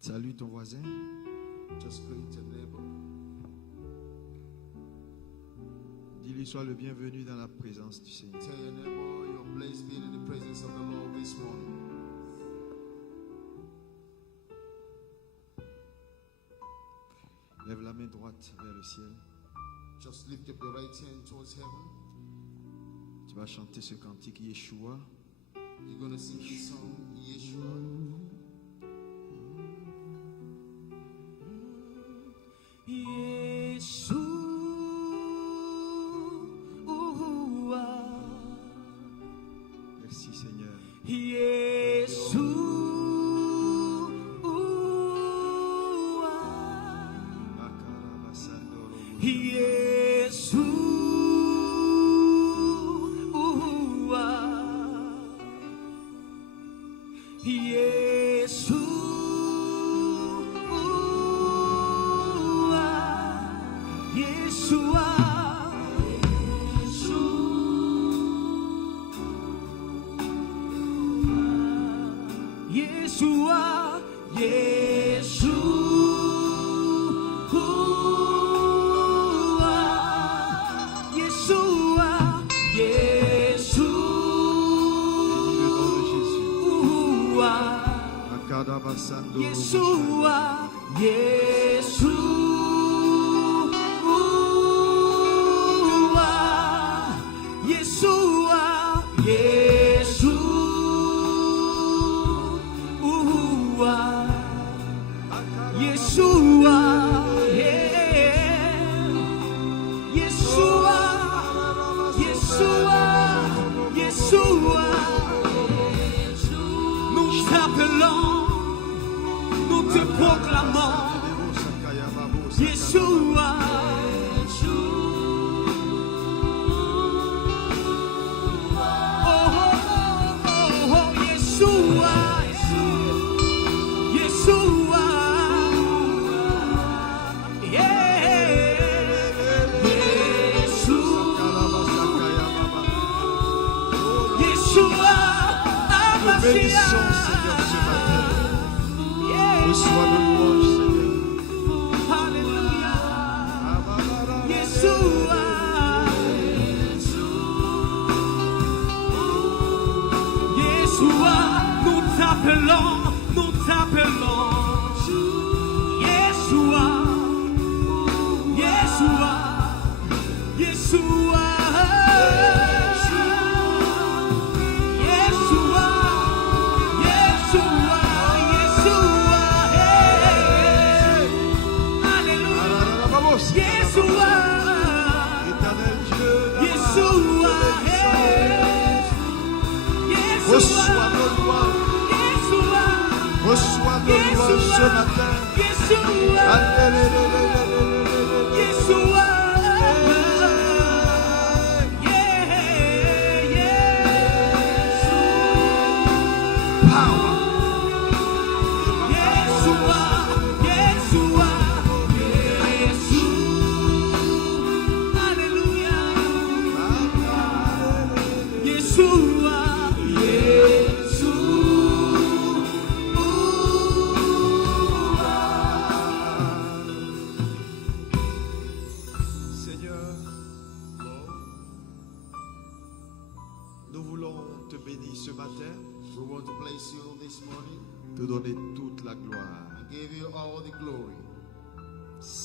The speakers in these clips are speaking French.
Salue ton voisin. Just greet your neighbor. Dis-lui sois le bienvenu dans la présence du Seigneur. Tell your neighbor you're blessed being in the presence of the Lord this morning. Lève la main droite vers le ciel. Just lift up your right hand towards heaven. Tu vas chanter ce cantique Yeshua. You're going to sing this song, Yeshua. Merci Seigneur.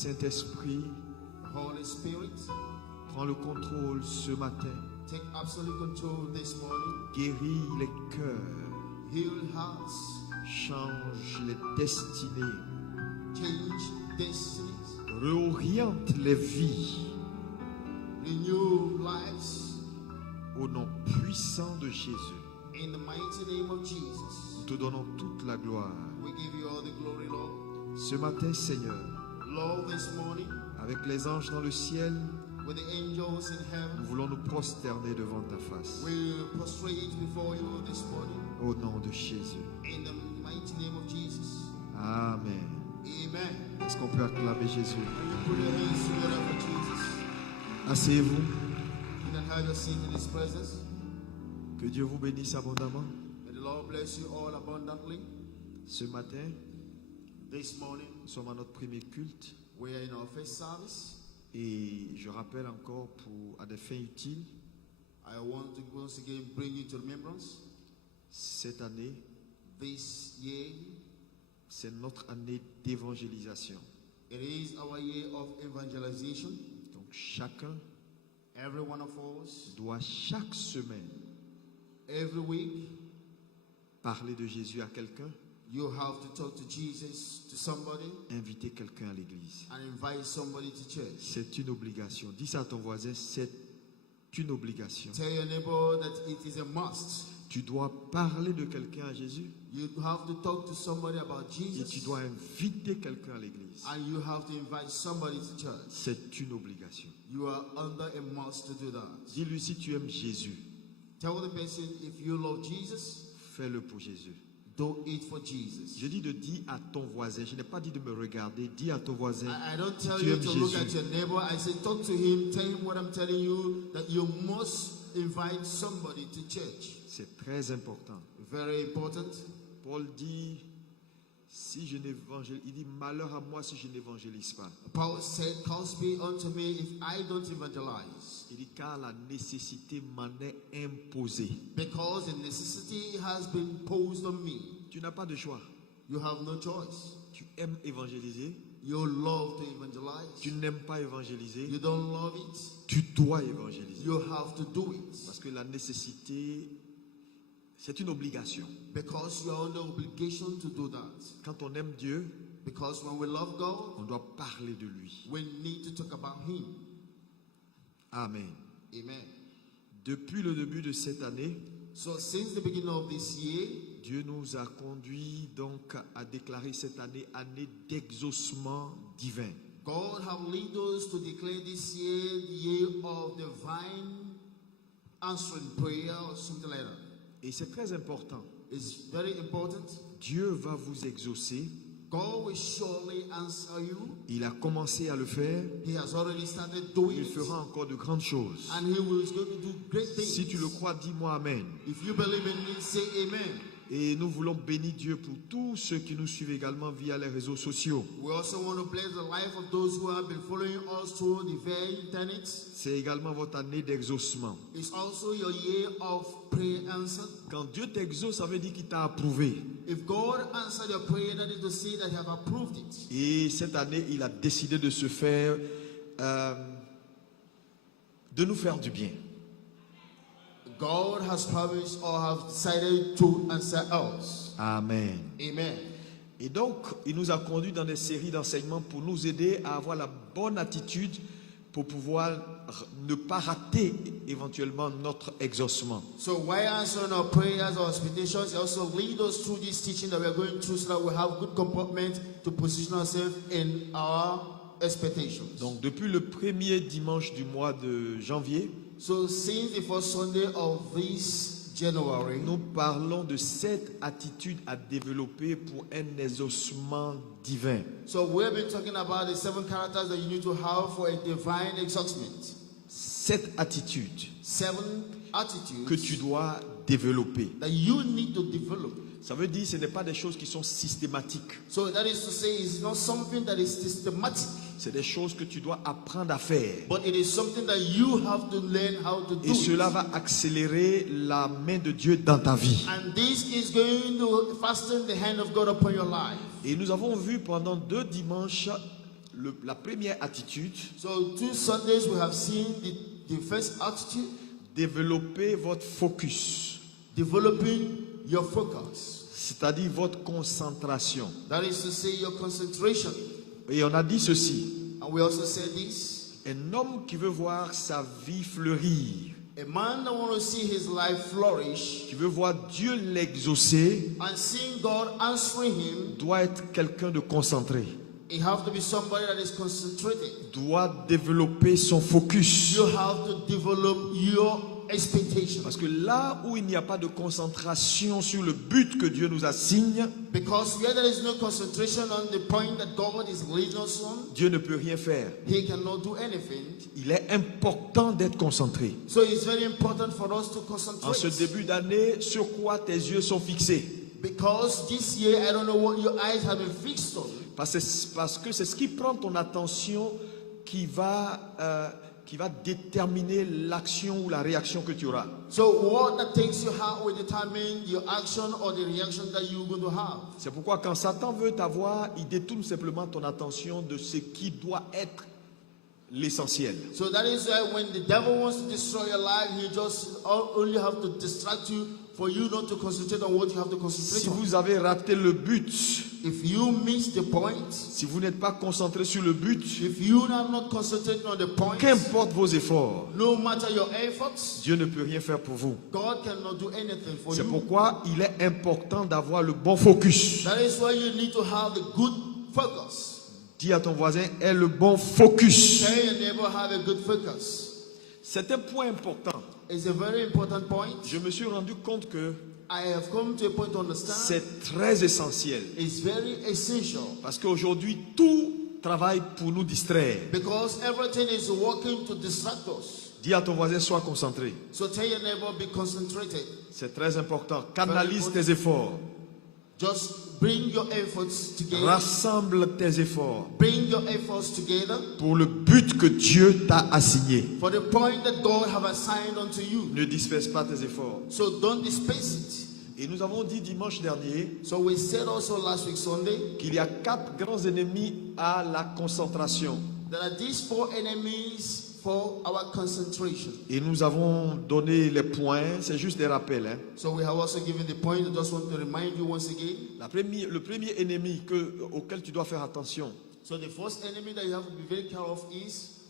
Saint-Esprit, Holy Spirit, prends le contrôle ce matin. Take absolute control this morning. Guéris les cœurs. Heal hearts. Change les destinées. Change destinies. Réoriente les vies. Renew lives. Au nom puissant de Jésus. In the mighty name of Jesus. Nous te donnons toute la gloire. We give you all the glory, Lord. Ce matin, Seigneur, Lord, this morning, avec les anges dans le ciel, with the angels in heaven, nous voulons nous prosterner devant ta face. we prostrate before you this morning. Au nom de Jésus. In the mighty name of Jesus. Amen. Amen. Est-ce qu'on peut acclamer Jésus? Put your hands together for Jesus. Asseyez-vous. You can have your seat in His presence. Que Dieu vous bénisse abondamment. May the Lord bless you all abundantly. Ce matin, This morning, Nous sommes à notre premier culte we are in our first service. et je rappelle encore à des fins utiles, I want to once again bring you to remembrance. cette année, This year, c'est notre année d'évangélisation. it is our year of evangelization. Donc chacun Every one of us, doit chaque semaine every week, parler de Jésus à quelqu'un, you have to talk to Jesus to somebody inviter quelqu'un à l'église. and invite somebody to church. C'est une obligation. Dis ça à ton voisin, c'est une obligation. Tell your neighbor that it is a must. Tu dois parler de quelqu'un à Jésus You have to talk to somebody about et tu Jesus, dois inviter quelqu'un à l'église. and you have to invite somebody to church. C'est une obligation. You are under a must to do that. Dis-lui si tu aimes Jésus, Tell the person, if you love Jesus, fais-le pour Jésus. do it for Jesus. Je dis de dire à ton voisin, je n'ai pas dit de me regarder, dis à ton voisin, I don't tell tu you aimes to look at Jésus. your neighbor. I say, talk to him. Tell him what I'm telling you, that you must invite somebody to church. C'est très important. Very important. Paul dit, si je n'évangélise, il dit malheur à moi si je n'évangélise pas. Paul said, "Cause be unto me if I don't evangelize, Il dit car la nécessité m'en est imposée. because the necessity has been posed on me." Tu n'as pas de choix. You have no choice. Tu aimes évangéliser, You love to evangelize. tu n'aimes pas évangéliser, You don't love it. tu dois évangéliser. You have to do it, Parce que la nécessité, c'est une obligation. because you are under obligation to do that. Quand on aime Dieu, Because when we love God, on doit parler de lui. we need to talk about Him. Amen. Amen. Depuis le début de cette année, So since the beginning of this year, Dieu nous a conduits donc à déclarer cette année d'exaucement divin. God have led us to declare this year the year of divine answering prayer or something like that. Et c'est très important. It's very important. Dieu va vous exaucer. God will surely answer you. Il a commencé à le faire. He has already started doing Il it. fera encore de grandes choses. And He will going to do great things. Si tu le crois, dis-moi Amen. If you believe in me, say amen. Et nous voulons bénir Dieu pour tous ceux qui nous suivent également via les réseaux sociaux. We also want to bless the life of those who have been following us through the very internet. C'est également votre année d'exaucement. It's also your year of prayer answer. Quand Dieu t'exauce, ça veut dire qu'il t'a approuvé. If God answered your prayer, that is to say that He have approved it. Et cette année, il a décidé de se faire, de nous faire du bien. God has promised or have decided to answer us. Amen. Amen. Et donc, il nous a conduits dans des séries d'enseignements pour nous aider à avoir la bonne attitude pour pouvoir ne pas rater éventuellement notre exaucement. So while answering our prayers, our expectations, He also lead us through this teaching that we are going through so that we have good comportment to position ourselves in our expectations. Donc, depuis le premier dimanche du mois de janvier, So since the first Sunday of this January, nous parlons de 7 attitudes à développer pour un exaucement divin. so we have been talking about the 7 characters that you need to have for a divine exaltation. 7 attitudes 7 attitudes que tu dois développer. that you need to develop. Ça veut dire que ce n'est pas des choses qui sont systématiques. So that is to say, it's not something that is systematic, C'est des choses que tu dois apprendre à faire. but it is something that you have to learn how to do. Et cela va accélérer la main de Dieu dans ta vie. And this is going to fasten the hand of God upon your life. Et nous avons vu pendant 2 dimanches la première attitude, So 2 Sundays we have seen the first attitude, développer votre focus, developing your focus. c'est-à-dire votre concentration. That is to say, your concentration. Et on a dit ceci, And we also said this. un homme qui veut voir sa vie fleurir, A man that wants to see his life flourish qui veut voir Dieu l'exaucer, and seeing God answering him, doit être quelqu'un de concentré, he have to be somebody that is concentrated. doit développer son focus. You have to develop your expectation. Parce que là où il n'y a pas de concentration sur le but que Dieu nous assigne, Because where there is no concentration on the point that God is leading us on, Dieu ne peut rien faire. He cannot do anything. Il est important d'être concentré. So it's very important for us to En ce concentrate. début d'année, sur quoi tes yeux sont fixés? Because this year, I don't know what your eyes have been fixed on. Parce que c'est ce qui prend ton attention qui va déterminer l'action ou la réaction que tu auras. So what that takes your heart will determine your action or the reaction that you're going to have. C'est pourquoi quand Satan veut t'avoir, il détourne simplement ton attention de ce qui doit être l'essentiel. So that is why when the devil wants to destroy your life, he just only have to distract you for you not to concentrate on what you have to concentrate Si on. vous avez raté le but, If you miss the point, si vous n'êtes pas concentré sur le but, if you are not concentrating on the point, qu'importe vos efforts, no matter your efforts, Dieu ne peut rien faire pour vous. God cannot do anything for C'est you. pourquoi il est important d'avoir le bon focus. That is why you need to have the good focus. Dis à ton voisin, aie le bon focus. Tell your neighbor have a good focus. C'est un point important. It's a very important point. Je me suis rendu compte que I have come to a point to understand c'est très essentiel. it's very essential Parce qu'aujourd'hui, tout travaille pour nous distraire. because everything is working to distract us. Dis à ton voisin, sois concentré. So tell your neighbor, be concentrated. C'est très important. Canalise tes efforts. Just bring your efforts together. Rassemble tes efforts Bring your efforts together pour le but que Dieu t'a assigné. for the point that God have assigned unto you. Ne disperse pas tes efforts. So don't disperse it. Et nous avons dit dimanche dernier So we said also last week Sunday qu'il y a 4 grands ennemis à la concentration. there are these 4 enemies for our concentration. Et nous avons donné les points, c'est juste des rappels. Hein. So we have also given the point. I just want to remind you once again. Le premier ennemi auquel tu dois faire attention, So the first enemy that you have to be very careful of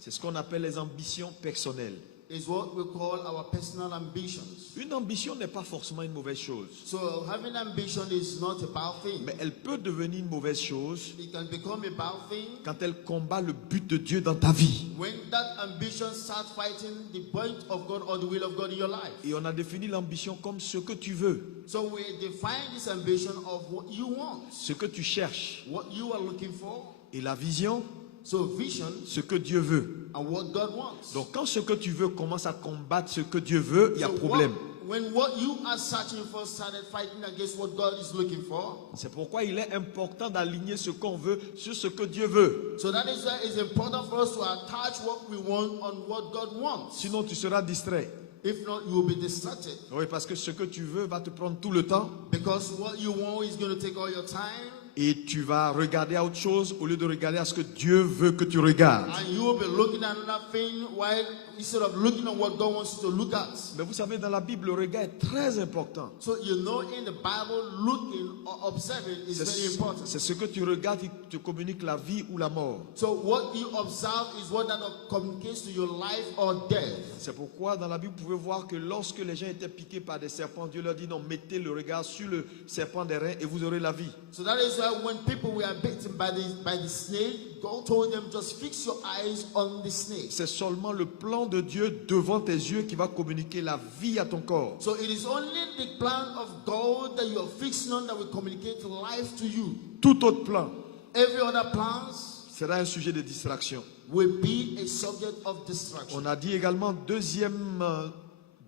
c'est ce qu'on appelle les ambitions personnelles. is what we call our personal ambitions. Une ambition n'est pas forcément une mauvaise chose, So having ambition is not a bad thing. mais elle peut devenir une mauvaise chose It can become a bad thing quand elle combat le but de Dieu dans ta vie. when that ambition starts fighting the point of God or the will of God in your life. Et on a défini l'ambition comme ce que tu veux, So we define this ambition of what you want, ce que tu cherches, what you are looking for. et la vision, So vision ce que Dieu veut. and what God wants. Donc quand ce que tu veux commence à combattre ce que Dieu veut, il y a So problème. when what you are searching for started fighting against what God is looking for, C'est pourquoi il est important d'aligner ce qu'on veut sur ce que Dieu veut. so that is why it's important for us to attach what we want on what God wants. Sinon, tu seras distrait. If not, you will be distracted Oui, parce que ce que tu veux va te prendre tout le temps because what you want is going to take all your time, et tu vas regarder à autre chose au lieu de regarder à ce que Dieu veut que tu regardes. and you will be looking at another thing while instead of looking at what God wants you to look at. Mais vous savez, dans la Bible, le regard est très important. So you know, in the Bible, looking or observing is very important. C'est ce que tu regardes qui te communique la vie ou la mort. So what you observe is what that communicates to your life or death. C'est pourquoi dans la Bible, vous pouvez voir que lorsque les gens étaient piqués par des serpents, Dieu leur dit non, mettez le regard sur le serpent des reins et vous aurez la vie. So that is why when people were bitten by the snake, God told them just fix your eyes on the snake. C'est seulement le plan de Dieu devant tes yeux qui va communiquer la vie à ton corps. So it is only the plan of God that you are fixing on that will communicate life to you. Tout autre plan Every other plans sera un sujet de distraction. will be a subject of distraction. On a dit également deuxième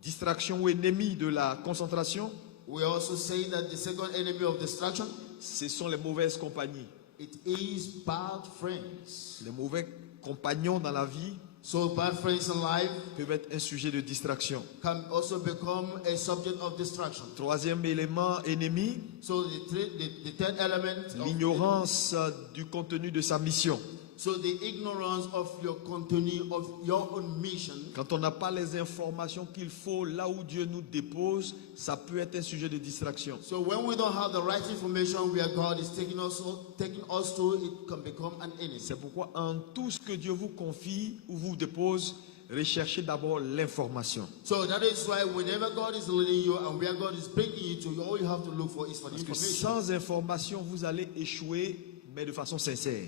distraction ou ennemi de la concentration, We also say that the second enemy of distraction, ce sont les mauvaises compagnies. it is bad friends. Les mauvais compagnons dans la vie So bad friends in life peuvent être un sujet de distraction. can also become a subject of distraction. Troisième élément ennemi, So the third element of l'ignorance du contenu de sa mission. so the ignorance of your continue of your own mission. Quand on n'a pas les informations qu'il faut là où Dieu nous dépose, ça peut être un sujet de distraction. So when we don't have the right information where God is taking us to, it can become an enemy. C'est pourquoi en tout ce que Dieu vous confie ou vous dépose, recherchez d'abord l'information. So that is why whenever God is leading you and where God is bringing you to, all you have to look for is for the Parce que information. sans information, vous allez échouer, mais de façon sincère.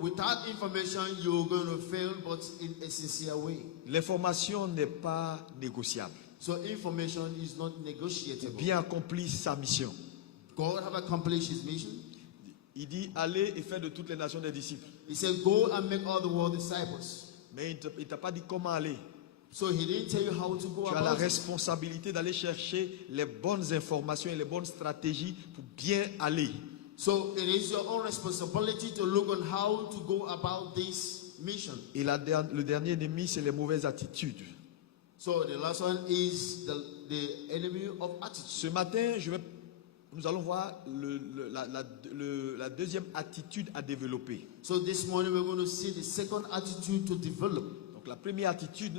Without information, you're going to fail, but in a sincere way. L'information n'est pas négociable. So information is not negotiable. Bien accompli sa mission. God have accomplished his mission. Il dit, allez et faites de toutes les nations des disciples. He said, go and make all the world disciples. Mais il ne t'a pas dit comment aller. So he didn't tell you how to go Tu as la about it. responsabilité d'aller chercher les bonnes informations et les bonnes stratégies pour bien aller. So it is your own responsibility to look on how to go about this mission. Et le dernier ennemi, c'est les mauvaises attitudes. So the last one is the enemy of attitude. Ce matin, nous allons voir la deuxième attitude à développer. So this morning we're going to see the second attitude to develop. Donc la première attitude,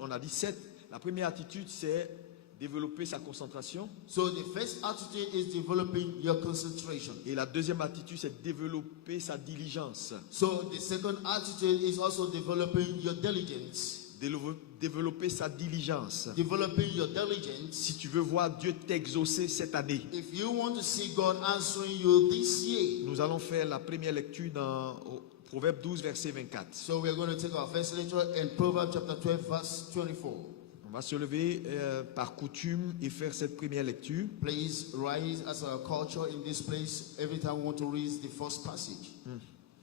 on a dit 7. La première attitude, c'est développer sa concentration. So the first attitude is developing your concentration. Et la deuxième attitude, c'est développer sa diligence. So the second attitude is also developing your diligence. Développer sa diligence. Developing your diligence. Si tu veux voir Dieu t'exaucer cette année, If you want to see God answering you this year, nous allons faire la première lecture dans Proverbe 12, verset 24. so we're going to take our first lecture in Proverbs chapter 12, verse 24. On va se lever par coutume et faire cette première lecture. Please rise as our culture in this place every time we want to read the first passage.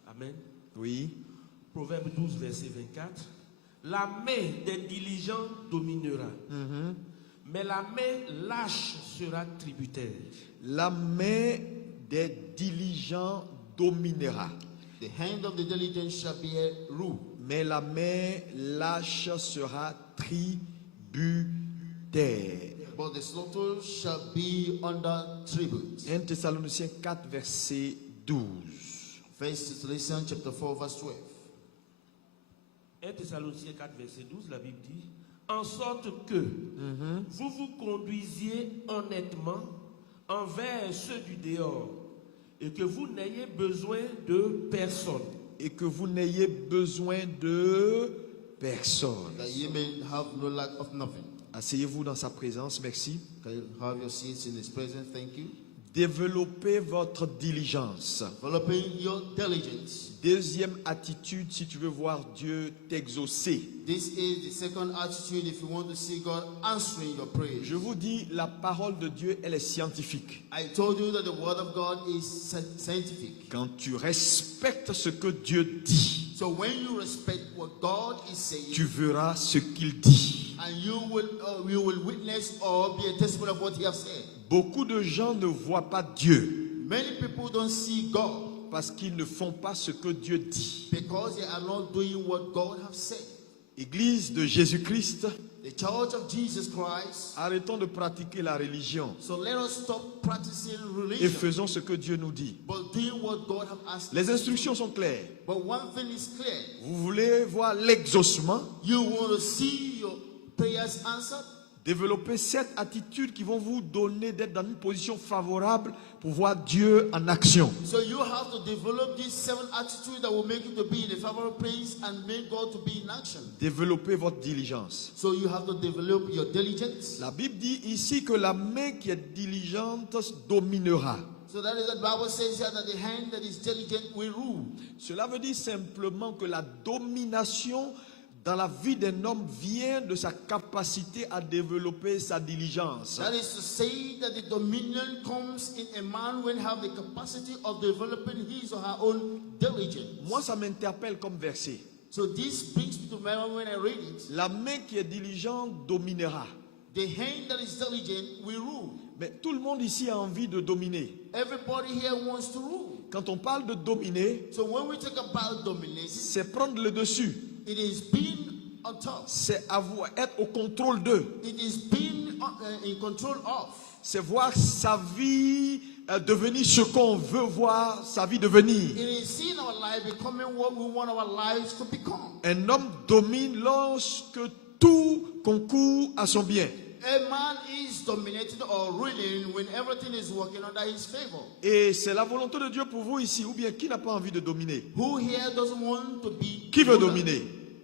Amen. Oui. Proverbe 12, verset 24. La main des diligents dominera, mais la main lâche sera tributaire. La main des diligents dominera, The hand of the diligent shall be a rule, mais la main lâche sera tributaire. but the slaughter shall be under tribute. 1 Thessaloniciens 4, verset 12. First Thessalonians chapter 4, verse 12. 1 Thessaloniciens 4, verset 12, la Bible dit, en sorte que vous vous conduisiez honnêtement envers ceux du dehors et que vous n'ayez besoin de personne. Et que vous n'ayez besoin de personne. That ye may have no lack of nothing. Asseyez-vous dans sa présence, merci. Can you have your seats in His presence? Thank you. Développez votre diligence. Developing your diligence. Deuxième attitude, si tu veux voir Dieu t'exaucer. This is the second attitude if you want to see God answering your prayers. Je vous dis, la parole de Dieu, elle est scientifique. I told you that the word of God is scientific. Quand tu respectes ce que Dieu dit, So when you respect what God is saying, tu verras ce qu'il dit. and you will witness or be a testimony of what He has said. Beaucoup de gens ne voient pas Dieu Many people don't see God parce qu'ils ne font pas ce que Dieu dit. because they are not doing what God has said. Église de Jésus-Christ, The Church of Jesus Christ. arrêtons de pratiquer la religion So let us stop practicing et religion, faisons ce que Dieu nous dit. but doing what God has asked. Les instructions sont claires. But one thing is clear: Vous voulez voir l'exaucement? you want to see your prayers answered. Développez 7 attitudes qui vont vous donner d'être dans une position favorable pour voir Dieu en action. So you have to develop these 7 attitudes that will make you to be in a favorable place and make God to be in action. Développez votre diligence. So you have to develop your diligence. La Bible dit ici que la main qui est diligente dominera. So that is what the Bible says here, that the hand that is diligent will rule. Cela veut dire simplement que la domination dans la vie d'un homme vient de sa capacité à développer sa diligence. That is to say that the dominion comes in a man when have the capacity of developing his or her own diligence. Moi, ça m'interpelle comme verset. So this brings me to mind when I read it. La main qui est diligente dominera. The hand that is diligent will rule. Mais tout le monde ici a envie de dominer. Everybody here wants to rule. Quand on parle de dominer, So when we talk about domination, c'est prendre le dessus. it is being on top. C'est être au contrôle d'eux. It is being in control of. C'est voir sa vie devenir ce qu'on veut voir sa vie devenir. It is seeing our life becoming what we want our lives to become. Un homme domine lorsque tout concourt à son bien. A man is dominated or ruling when everything is working under his favor. Et c'est la volonté de Dieu pour vous ici, ou bien qui n'a pas envie de dominer? Who here doesn't want to be Qui veut ruler? dominer?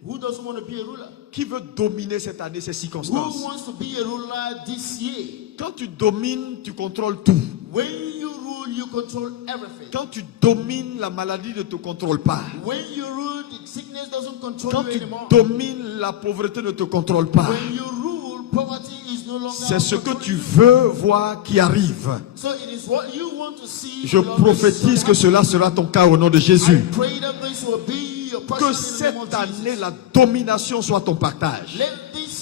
Who doesn't want to be a ruler? Qui veut dominer cette année, ces Who circonstances? wants to be a ruler this year? Quand tu domines, tu contrôles tout. When you rule, you control everything. Quand tu domines, la maladie ne te contrôle pas. When you rule, the sickness doesn't control Quand you tu anymore. domines, la pauvreté ne te contrôle pas. When you rule, poverty is no longer C'est ce que controlling tu you. veux voir qui arrive. So it is what you want to see. Je Lord, prophétise que cela sera ton cas au nom de Jésus. I pray that this will be your Que portion in the name cette of année, Jesus. la domination soit ton partage. Let this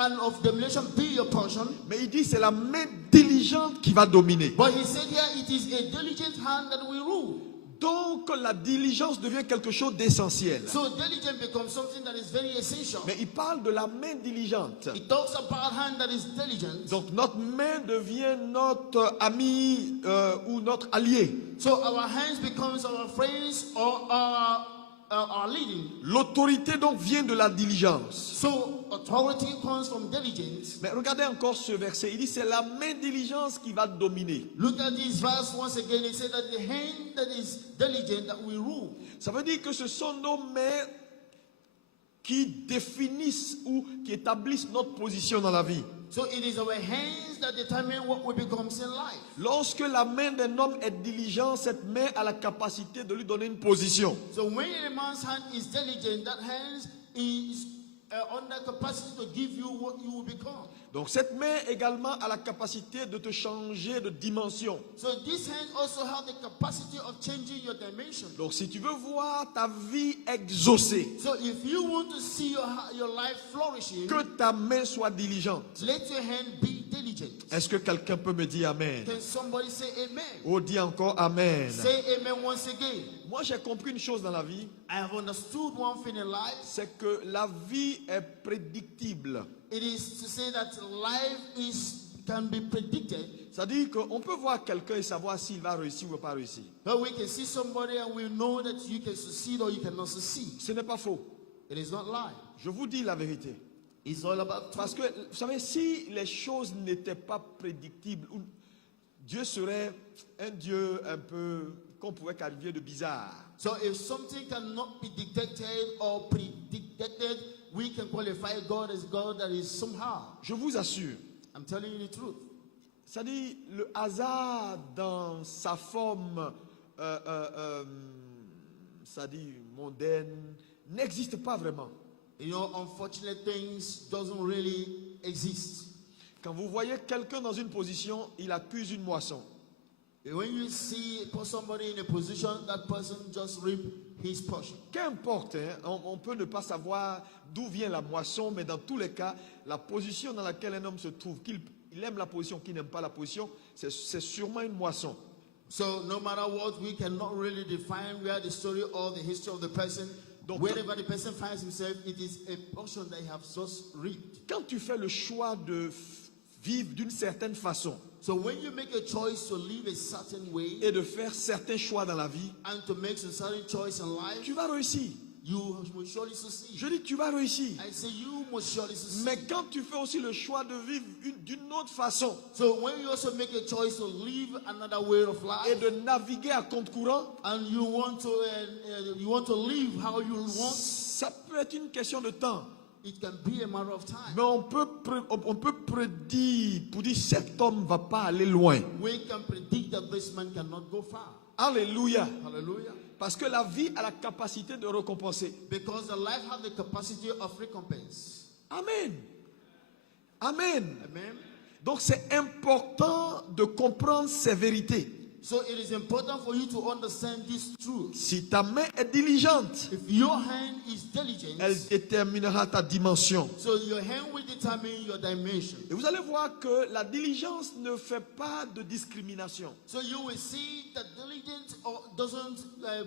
and of domination be your portion. Mais il dit c'est la main diligente qui va dominer. But he said here it is a diligent hand that will rule. Donc la diligence devient quelque chose d'essentiel. So diligent becomes something that is very essential. Mais il parle de la main diligente. It talks about hand that is diligent. Donc notre main devient notre ami ou notre allié. So our hands becomes our friends or our leading. L'autorité donc vient de la diligence. So authority comes from diligence. Mais regardez encore ce verset. Il dit c'est la main diligence qui va dominer. Look at this verse once again. It says that the hand that is diligent that will rule. Ça veut dire que ce sont nos mains qui définissent ou qui établissent notre position dans la vie. So it is our hands that determine what we become in life. Lorsque la main d'un homme est diligente, cette main a la capacité de lui donner une position. So when a man's hand is diligent, that hand is on the capacity to give you what you will become. Donc cette main également a la capacité de te changer de dimension. So this hand also has the capacity of changing your dimension. Donc si tu veux voir ta vie exaucée, So if you want to see your life flourishing, que ta main soit diligente. let your hand be diligent. Est-ce que quelqu'un peut me dire Amen? Can somebody say amen? Oh, dis encore Amen. Say amen once again. Moi j'ai compris une chose dans la vie, I have understood one thing in life. c'est que la vie est prédictible. It is to say that life can be predicted. C'est-à-dire qu'on peut voir quelqu'un et savoir s'il va réussir ou pas réussir. But we can see somebody and we know that you can succeed or you cannot succeed. Ce n'est pas faux. It is not lie. Je vous dis la vérité. It's all about Parce truth. que, vous savez, si les choses n'étaient pas prédictibles, Dieu serait un Dieu un peu qu'on pouvait qualifier de bizarre. So if something cannot be dictated or predicted, we can qualify God as God that is somehow. Je vous assure. I'm telling you the truth. C'est-à-dire, le hasard dans sa forme, c'est-à-dire mondaine, n'existe pas vraiment. You know, unfortunate things doesn't really exist. Quand vous voyez quelqu'un dans une position, il accuse une moisson. When you see somebody in a position, that person just reap his portion. Qu'importe, hein, on peut ne pas savoir d'où vient la moisson, mais dans tous les cas, la position dans laquelle un homme se trouve, qu'il aime la position, qu'il n'aime pas la position, c'est sûrement une moisson. So no matter what, we cannot really define where the story or the history of the person, Donc, wherever the person finds himself, it is a portion that he has just reaped. quand tu fais le choix de vivre d'une certaine façon So when you make a choice to live a certain way et de faire certains choix dans la vie, and to make a certain choice in life, tu vas réussir. you will surely succeed. Je dis tu vas réussir. I say you must surely succeed. Mais quand tu fais aussi le choix de vivre d'une autre façon So when you also make a choice to live another way of et life, de naviguer à compte courant, and you want to live how you want, ça peut être une question de temps. it can be a matter of time. Mais on peut prédire pour dire cet homme ne va pas aller loin. We can predict that this man cannot go far. Alléluia. Hallelujah. Parce que la vie a la capacité de récompenser. Because the life has the capacity of recompense. Amen. Amen. Amen. Donc c'est important de comprendre ces vérités. So it is important for you to understand this truth. Si ta main est diligente, If your hand is diligent, elle déterminera ta dimension. so your hand will determine your dimension. Et vous allez voir que la diligence ne fait pas de discrimination. So you will see that diligence doesn't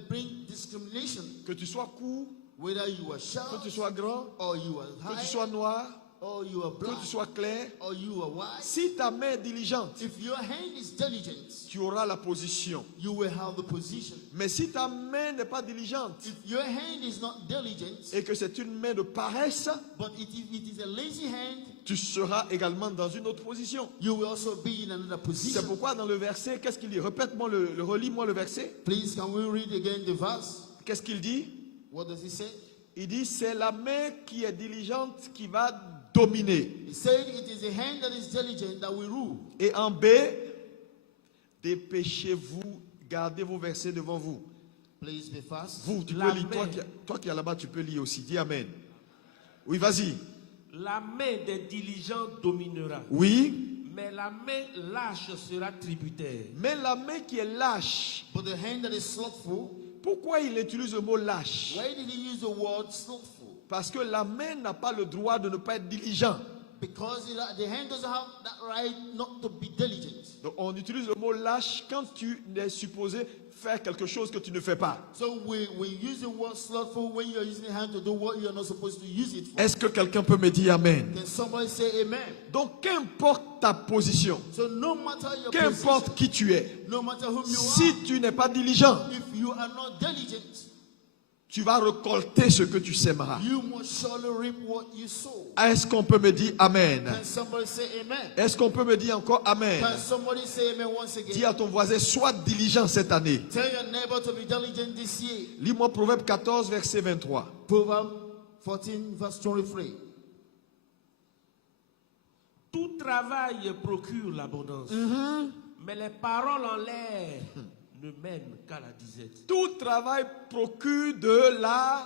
bring discrimination. Que tu sois court, Whether you are que short, tu sois grand, or you are que tu high, sois noir, or you are que black, tu sois clair. or you are white. Si ta main est diligente, If your hand is diligent, tu auras la position. you will have the position. Mais si ta main n'est pas diligente If your hand is not diligent, et que c'est une main de paresse, but it is a lazy hand, tu seras également dans une autre position. you will also be in another C'est position. pourquoi dans le verset, qu'est-ce qu'il dit? Répète-moi, relis-moi le verset. Please, can we read again the verse? Qu'est-ce qu'il dit? What does he say? Il dit, c'est la main qui est diligente qui va dominer. He said it is a hand that is diligent that will rule. Et en B, dépêchez-vous, gardez vos versets devant vous. Please be fast. Vous, tu La peux lire. main. Toi qui es là-bas, tu peux lire aussi. Dis Amen. Oui, vas-y. La main des diligents dominera, Oui, mais la main lâche sera tributaire. mais la main qui est lâche, But the hand that is slothful, pourquoi il utilise le mot lâche? why did he use the word slothful? Parce que la main n'a pas le droit de ne pas être diligent. Because the hand doesn't have that right not to be diligent. Donc on utilise le mot lâche quand tu es supposé faire quelque chose que tu ne fais pas. So we use the word slothful when you're using the hand to do what you're not supposed to use it for. Est-ce que quelqu'un peut me dire Amen? Can somebody say amen? Donc qu'importe ta position, So no matter your qu'importe position, qui tu es, no matter whom you si tu n'es pas diligent, are, if you are not diligent, tu vas récolter ce que tu sèmeras. you must surely reap what you sow. Est-ce qu'on peut me dire Amen? Can somebody say amen? Est-ce qu'on peut me dire encore Amen? Can somebody say amen once Dis again? à ton voisin, sois diligent cette année. Tell your neighbor to be diligent this year. Lis-moi Proverbe 14, verset 23. Proverbs 14, verse 23. Tout travail procure l'abondance, mais les paroles en l'air ne mènent qu'à la disette. Tout travail procure de la...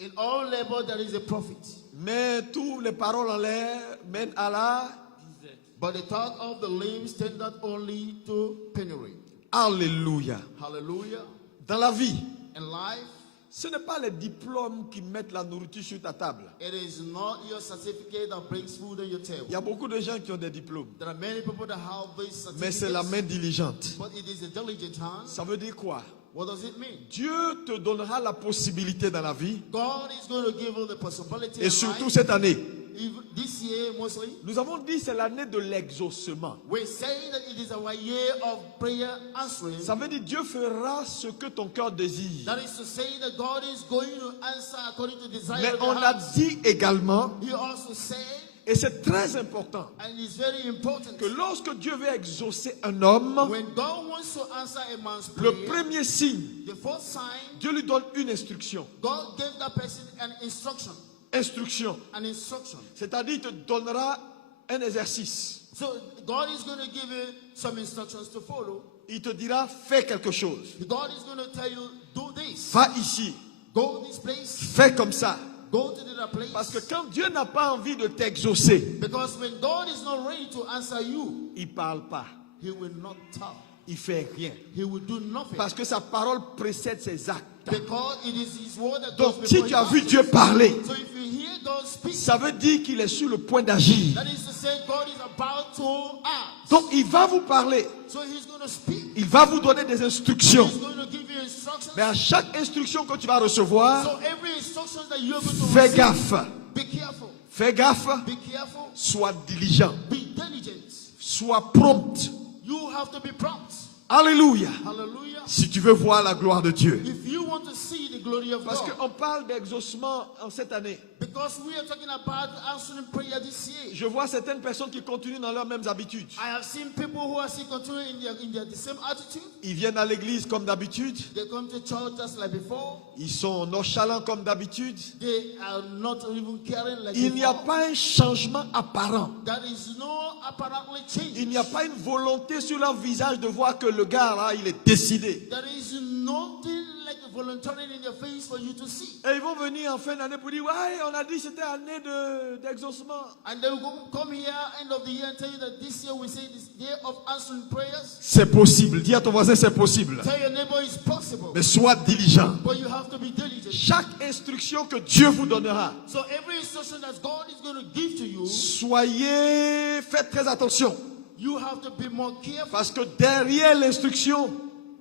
In all labor there is a profit, Mais toutes les paroles en l'air mènent à la... Disette. but the thought of the limbs tendeth only to penury. Alléluia. Hallelujah. Dans la vie, In life, ce n'est pas les diplômes qui mettent la nourriture sur ta table. it is not your certificate that brings food on your table. Il y a beaucoup de gens qui ont des diplômes, There are many people that have these mais c'est la certificates, main diligente. but it is a diligent hand. Ça veut dire quoi? What does it mean? Dieu te donnera la possibilité dans la vie, God is going to give you the possibility et in surtout life. cette année. This year mostly, Nous avons dit c'est l'année de l'exaucement. we say that it is our year of prayer answering. Ça veut dire Dieu fera ce que ton cœur désire. That is to say that God is going to answer according to the desire Mais of your on a heart. dit également, He also said, et c'est très important, and it's very important, que lorsque Dieu veut exaucer un homme, when God wants to answer a man's le prayer, premier signe, the first sign, Dieu lui donne une instruction. God gave that person an instruction. Instruction. An instruction. C'est-à-dire, il te donnera un exercice. So God is going to give you some instructions to follow. Il te dira, fais quelque chose. God is going to tell you, do this. Va ici. Go this place. Fais comme ça. Go to the other place. Parce que quand Dieu n'a pas envie de t'exaucer, Because when God is not ready to answer you, il ne parle pas. He will not talk. Il ne fait rien. He will do nothing. Parce que sa parole précède ses actes. Because it is His word that Donc, goes si before tu His as vu actions. Dieu parler, So if you hear God speak, ça veut dire qu'il est sur le point d'agir. that is to say God is about to act. Donc, il va vous parler. So He's going to speak. Il va vous donner des instructions. He's going to give you instructions. Mais à chaque instruction que tu vas recevoir, So every instruction that you're going to fais receive, gaffe. be careful. Fais gaffe. Be careful. Sois diligent. Be diligent. Sois prompt. You have to be prompt. Alléluia. Hallelujah. Si tu veux voir la gloire de Dieu. If you want to see the glory of Parce God, qu'on parle d'exaucement en cette année. because we are talking about answering prayer this year. Je vois certaines personnes qui continuent dans leurs mêmes habitudes. I have seen people who are still continuing in the same attitude. Ils viennent à l'église comme d'habitude. They come to church just like before. Ils sont nonchalants comme d'habitude. They are not even caring like Il n'y a before. pas un changement apparent. There is no apparently change. Il n'y a pas une volonté sur leur visage de voir que le gars là, il est décidé. There is nothing like volunteering in your face for you to see. Et ils vont venir en fin d'année pour dire, ouais, on a dit que c'était année d'exaucement. And they will come here end of the year and tell you that this year we say this year of answering prayers. C'est possible. Dis à ton voisin, c'est possible. Tell your neighbor it's possible. Mais sois diligent. But you have to be diligent. Chaque instruction que Dieu vous donnera, So every instruction that God is going to give to you, faites très attention. you have to be more careful. Parce que derrière l'instruction,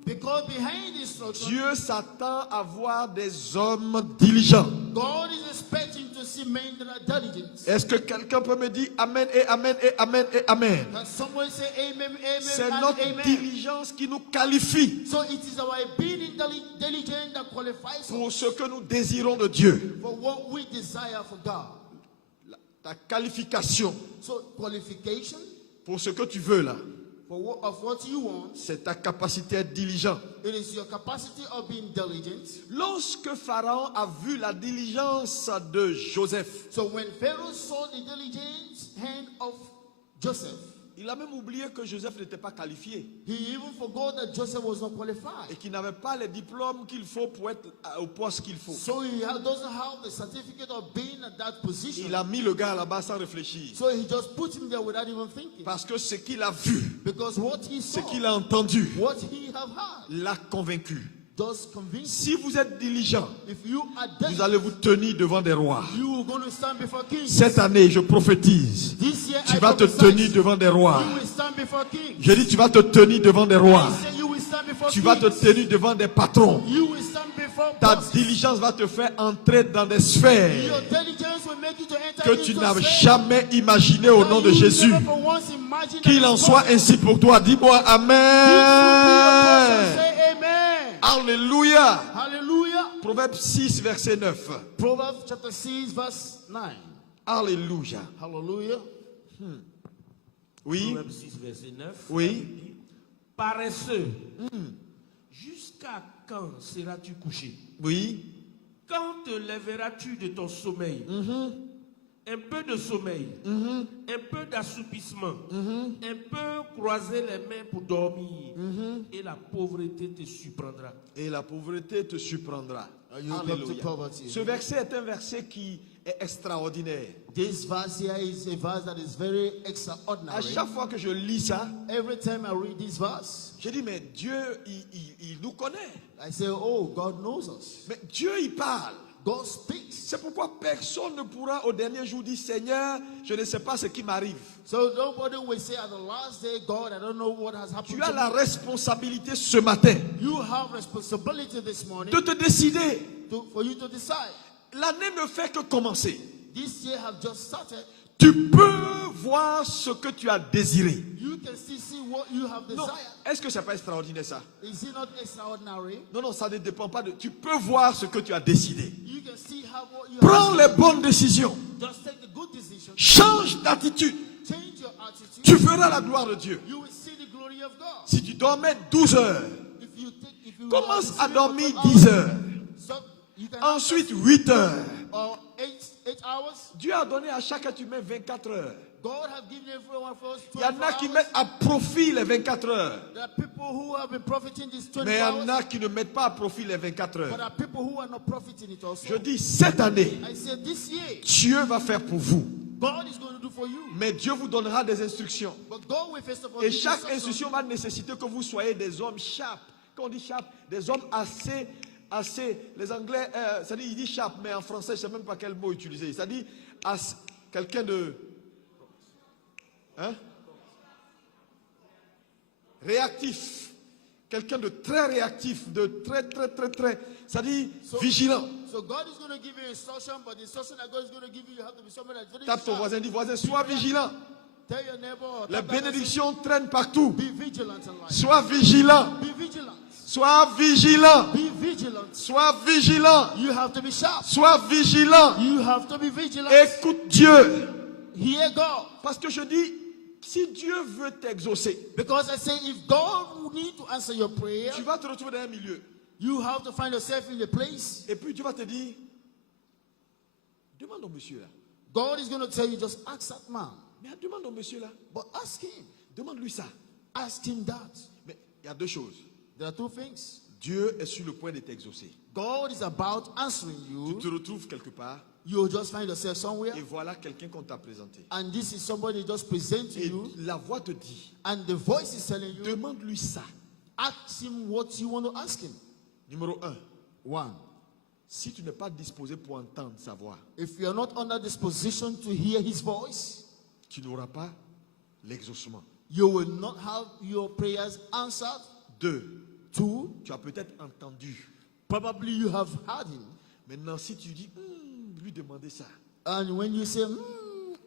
Because behind the instruction, Dieu s'attend à voir des hommes diligents. God is expecting to see men that are diligent. Est-ce que quelqu'un peut me dire Amen et Amen et Amen et Amen? Can someone say amen, amen, C'est and notre amen? diligence qui nous qualifie So it is our being diligent that qualifies pour us ce que nous désirons de Dieu. for what we desire for God. Ta qualification So qualification pour ce que tu veux là, for what you want, c'est ta capacité à être diligent. it is your capacity of being diligent. Lorsque Pharaon a vu la diligence de Joseph, So when Pharaoh saw the diligent hand of Joseph, il a même oublié que Joseph n'était pas qualifié he even forgot that Joseph was not qualified. et qu'il n'avait pas les diplômes qu'il faut pour être au poste qu'il faut. So he doesn't have the certificate of being at that position. Il a mis le gars là-bas sans réfléchir. So he just put him there without even thinking. Parce que ce qu'il a vu, Because what he ce saw, qu'il a entendu, what he have heard, l'a convaincu. just convince Si vous êtes diligent, you. If you are vous diligent, allez vous tenir devant des rois. you are going to stand before kings. Cette année, je prophétise. This year, Tu I vas te prophesy, tenir devant des rois. you will stand before kings. Je dis, tu vas te tenir devant des rois. I say you will stand before Tu vas te kings. tenir devant des patrons. You will stand before Ta bosses. diligence va te faire entrer dans des sphères Your diligence will make you to enter que tu into n'as sphere jamais imaginé au that nom de you Jésus. never for once imagined Qu'il that en is soit possible. ainsi pour toi. Dis-moi This will be your portion. Amen. Say amen. Alléluia. Hallelujah. Proverbe 6, verset 9. Proverbs chapter 6 verse 9. Alléluia. Hallelujah. Oui, Proverbe 6, verset 9. Oui. la Bible dit, paresseux, jusqu'à quand seras-tu couché? oui. Quand te lèveras-tu de ton sommeil? Un peu de sommeil, un peu d'assoupissement, un peu croiser les mains pour dormir, et la pauvreté te surprendra. Et la pauvreté te surprendra. You come to Alléluia. poverty. Ce verset est un verset qui est extraordinaire. This verse here is a verse that is very À extraordinary. chaque fois que je lis ça, Every time I read this verse, je dis, mais Dieu, il nous connaît. I say, oh, God knows us. Mais Dieu, il parle. God speaks. C'est pourquoi personne ne pourra au dernier jour dire, Seigneur, je ne sais pas ce qui m'arrive. So nobody will say at the last day, God, I don't know what has happened Tu as to la me. responsabilité ce matin You have responsibility this morning de te décider. for you to decide. L'année ne fait que commencer. This year have just started. Tu peux voir ce que tu as désiré. You can still see what you have Non, desired. est-ce que c'est pas extraordinaire ça? Is it not extraordinary? Non, non, ça ne dépend pas de... Tu peux voir ce que tu as décidé. You can see how what you Prends have. les bonnes décisions. Just take the good decision. Change d'attitude. Change your attitude. Tu verras la gloire de Dieu. You will see the glory of God. Si tu dormais 12 heures, If you commence are à dormir sleeping for 10 heures. so you can Ensuite 8 heures. or eight hours. Dieu a donné à chacun tu mets 24 heures. God have given everyone for us Il y en 24 a qui hours. mettent à profit les 24 heures. There are people who have been profiting this 24 Mais il y en hours. a qui ne mettent pas à profit les 24 But there heures. are people who are not profiting it also. Je dis, cette année, I said this year, Dieu va faire pour vous. God is going to do for you. Mais Dieu vous donnera des instructions. But God will first of all Et give you chaque instruction. instruction va nécessiter que vous soyez des hommes sharp. Quand on dit sharp, des hommes assez, les Anglais, ça dit, il dit sharp, mais en français, je ne sais même pas quel mot utiliser. Ça dit, quelqu'un de... Hein? Réactif. Quelqu'un de très réactif, de très, ça dit vigilant. So God is going to give you instruction, but the instruction that God is going to give you, you have to be somebody that's very Tape ton sharp. voisin, dis voisin, sois vigilant. Tell your neighbor, Les tap that person, bénédictions traînent partout. be vigilant in life. Sois vigilant. Be vigilant. Sois vigilant. Be vigilant. Sois vigilant. You have to be sharp. Sois vigilant. You have to be vigilant. Écoute Dieu. Hear God. Parce que je dis, si Dieu veut t'exaucer, Because I say, if God will need to answer your prayer, tu vas te retrouver dans un milieu. you have to find yourself in a place. Et puis tu vas te dire, demande au monsieur là. God is going to tell you, just ask that man. Mais demande au monsieur là. But ask him. Demande-lui ça. Ask him that. Mais il y a deux choses. There are two things. Dieu est sur le point de t'exaucer. God is about answering Tu you. te retrouves quelque part You'll just find yourself somewhere. et voilà quelqu'un qu'on t'a présenté. And this is somebody just present to Et you. la voix te dit, And the voice is telling you, demande-lui ça. ask him what you want to ask him. Numéro 1. One, Si tu n'es pas disposé pour entendre sa voix, if you are not under this position to hear his voice, tu n'auras pas l'exaucement. you will not have your prayers answered. 2. Two, Tu as peut-être entendu. probably you have heard him. Maintenant, si tu dis, lui demander ça, And when you say,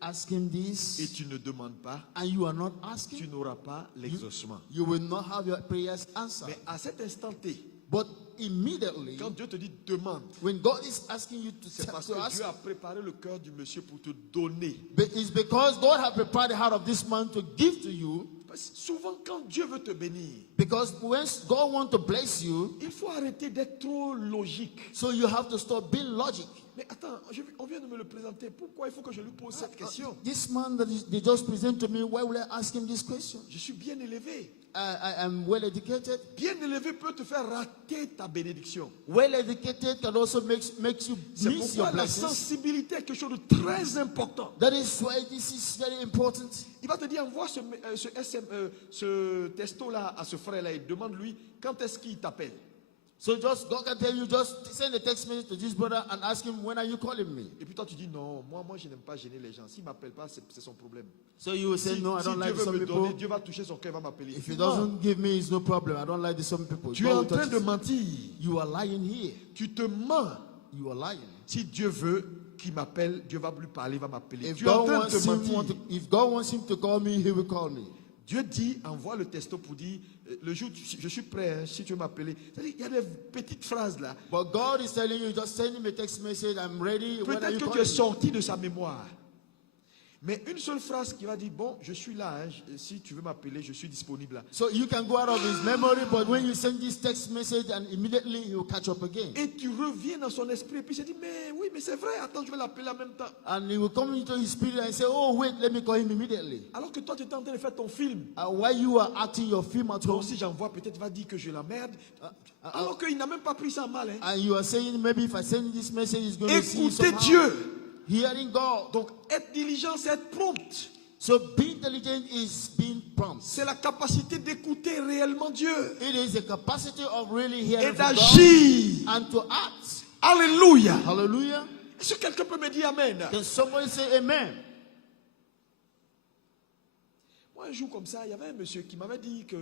ask him et this, tu ne demandes pas, and you are not tu asking, n'auras pas l'exaucement. you will not have your prayers answered. Mais à cet instant T, But immediately, quand Dieu te dit demande, when God is asking you c'est parce to que ask, Dieu a préparé le cœur du monsieur pour te donner. it's because God has prepared the heart of this man to give to you. Parce que souvent, quand Dieu veut te bénir, Because when God wants to bless you, il faut arrêter d'être trop logique. so you have to stop being logic. Mais attends, on vient de me le présenter. Pourquoi il faut que je lui pose cette question? This man that they just present to me, why will I ask him this question? Je suis bien élevé. I am well educated. Bien élevé peut te faire rater ta bénédiction. Well educated can also makes you C'est miss your pourquoi la blessings. sensibilité est quelque chose de très important. That is why this is very important. Il va te dire, envoie ce testo-là à ce frère-là et demande-lui quand est-ce qu'il t'appelle. So just God can tell you, just send a text message to this brother and ask him, when are you calling me? Et puis toi tu dis non, moi je n'aime pas gêner les gens. S'il m'appelle pas, c'est son problème. So you will say, Si, no, I si don't Dieu like veut some me donner, people. Dieu va toucher son cœur, il va m'appeler. If he Non. doesn't give me, it's no problem. I don't like the some people. Tu es God en will train touch de us. mentir. You are lying here. Tu te mens. You are lying. Si Dieu veut qu'il m'appelle, Dieu va lui parler, il va m'appeler. If Tu es en God, train de wants te him, mentir. if God wants him to call me, he will call me. Dieu dit, envoie le texto pour dire, le jour, je suis prêt, hein, si tu veux m'appeler. C'est-à-dire, il y a des petites phrases là. But God is telling you, just send him a text message, I'm ready. When are Peut-être you que tu calling es me? sorti de sa mémoire. Mais une seule phrase qui va dire, bon, je suis là, hein, si tu veux m'appeler, je suis disponible là. So you can go out of his memory, but when you send this text message, and immediately he will catch up again. Et tu reviens dans son esprit et puis il se dit, mais oui, mais c'est vrai, attends, je vais l'appeler en même temps. And he will come into his spirit and say, oh, wait, let me call him immediately. Alors que toi, tu étais en train de faire ton film. And while you are acting your film at Toi home, aussi, j'envoie, peut-être il va dire que je l'emmerde. Alors qu'il n'a même pas pris ça en mal. Hein. and you are saying, maybe if I send this message, he's going to see Écoutez somehow. Dieu. Hearing God. Donc, être diligent, c'est être prompt. So being diligent is being prompt. C'est la capacité d'écouter réellement Dieu It is the capacity of really hearing et from God d'agir. and to act. Alléluia. Hallelujah. Est-ce que quelqu'un peut me dire Amen? Can somebody say amen? Moi, un jour comme ça, il y avait un monsieur qui m'avait dit qu'il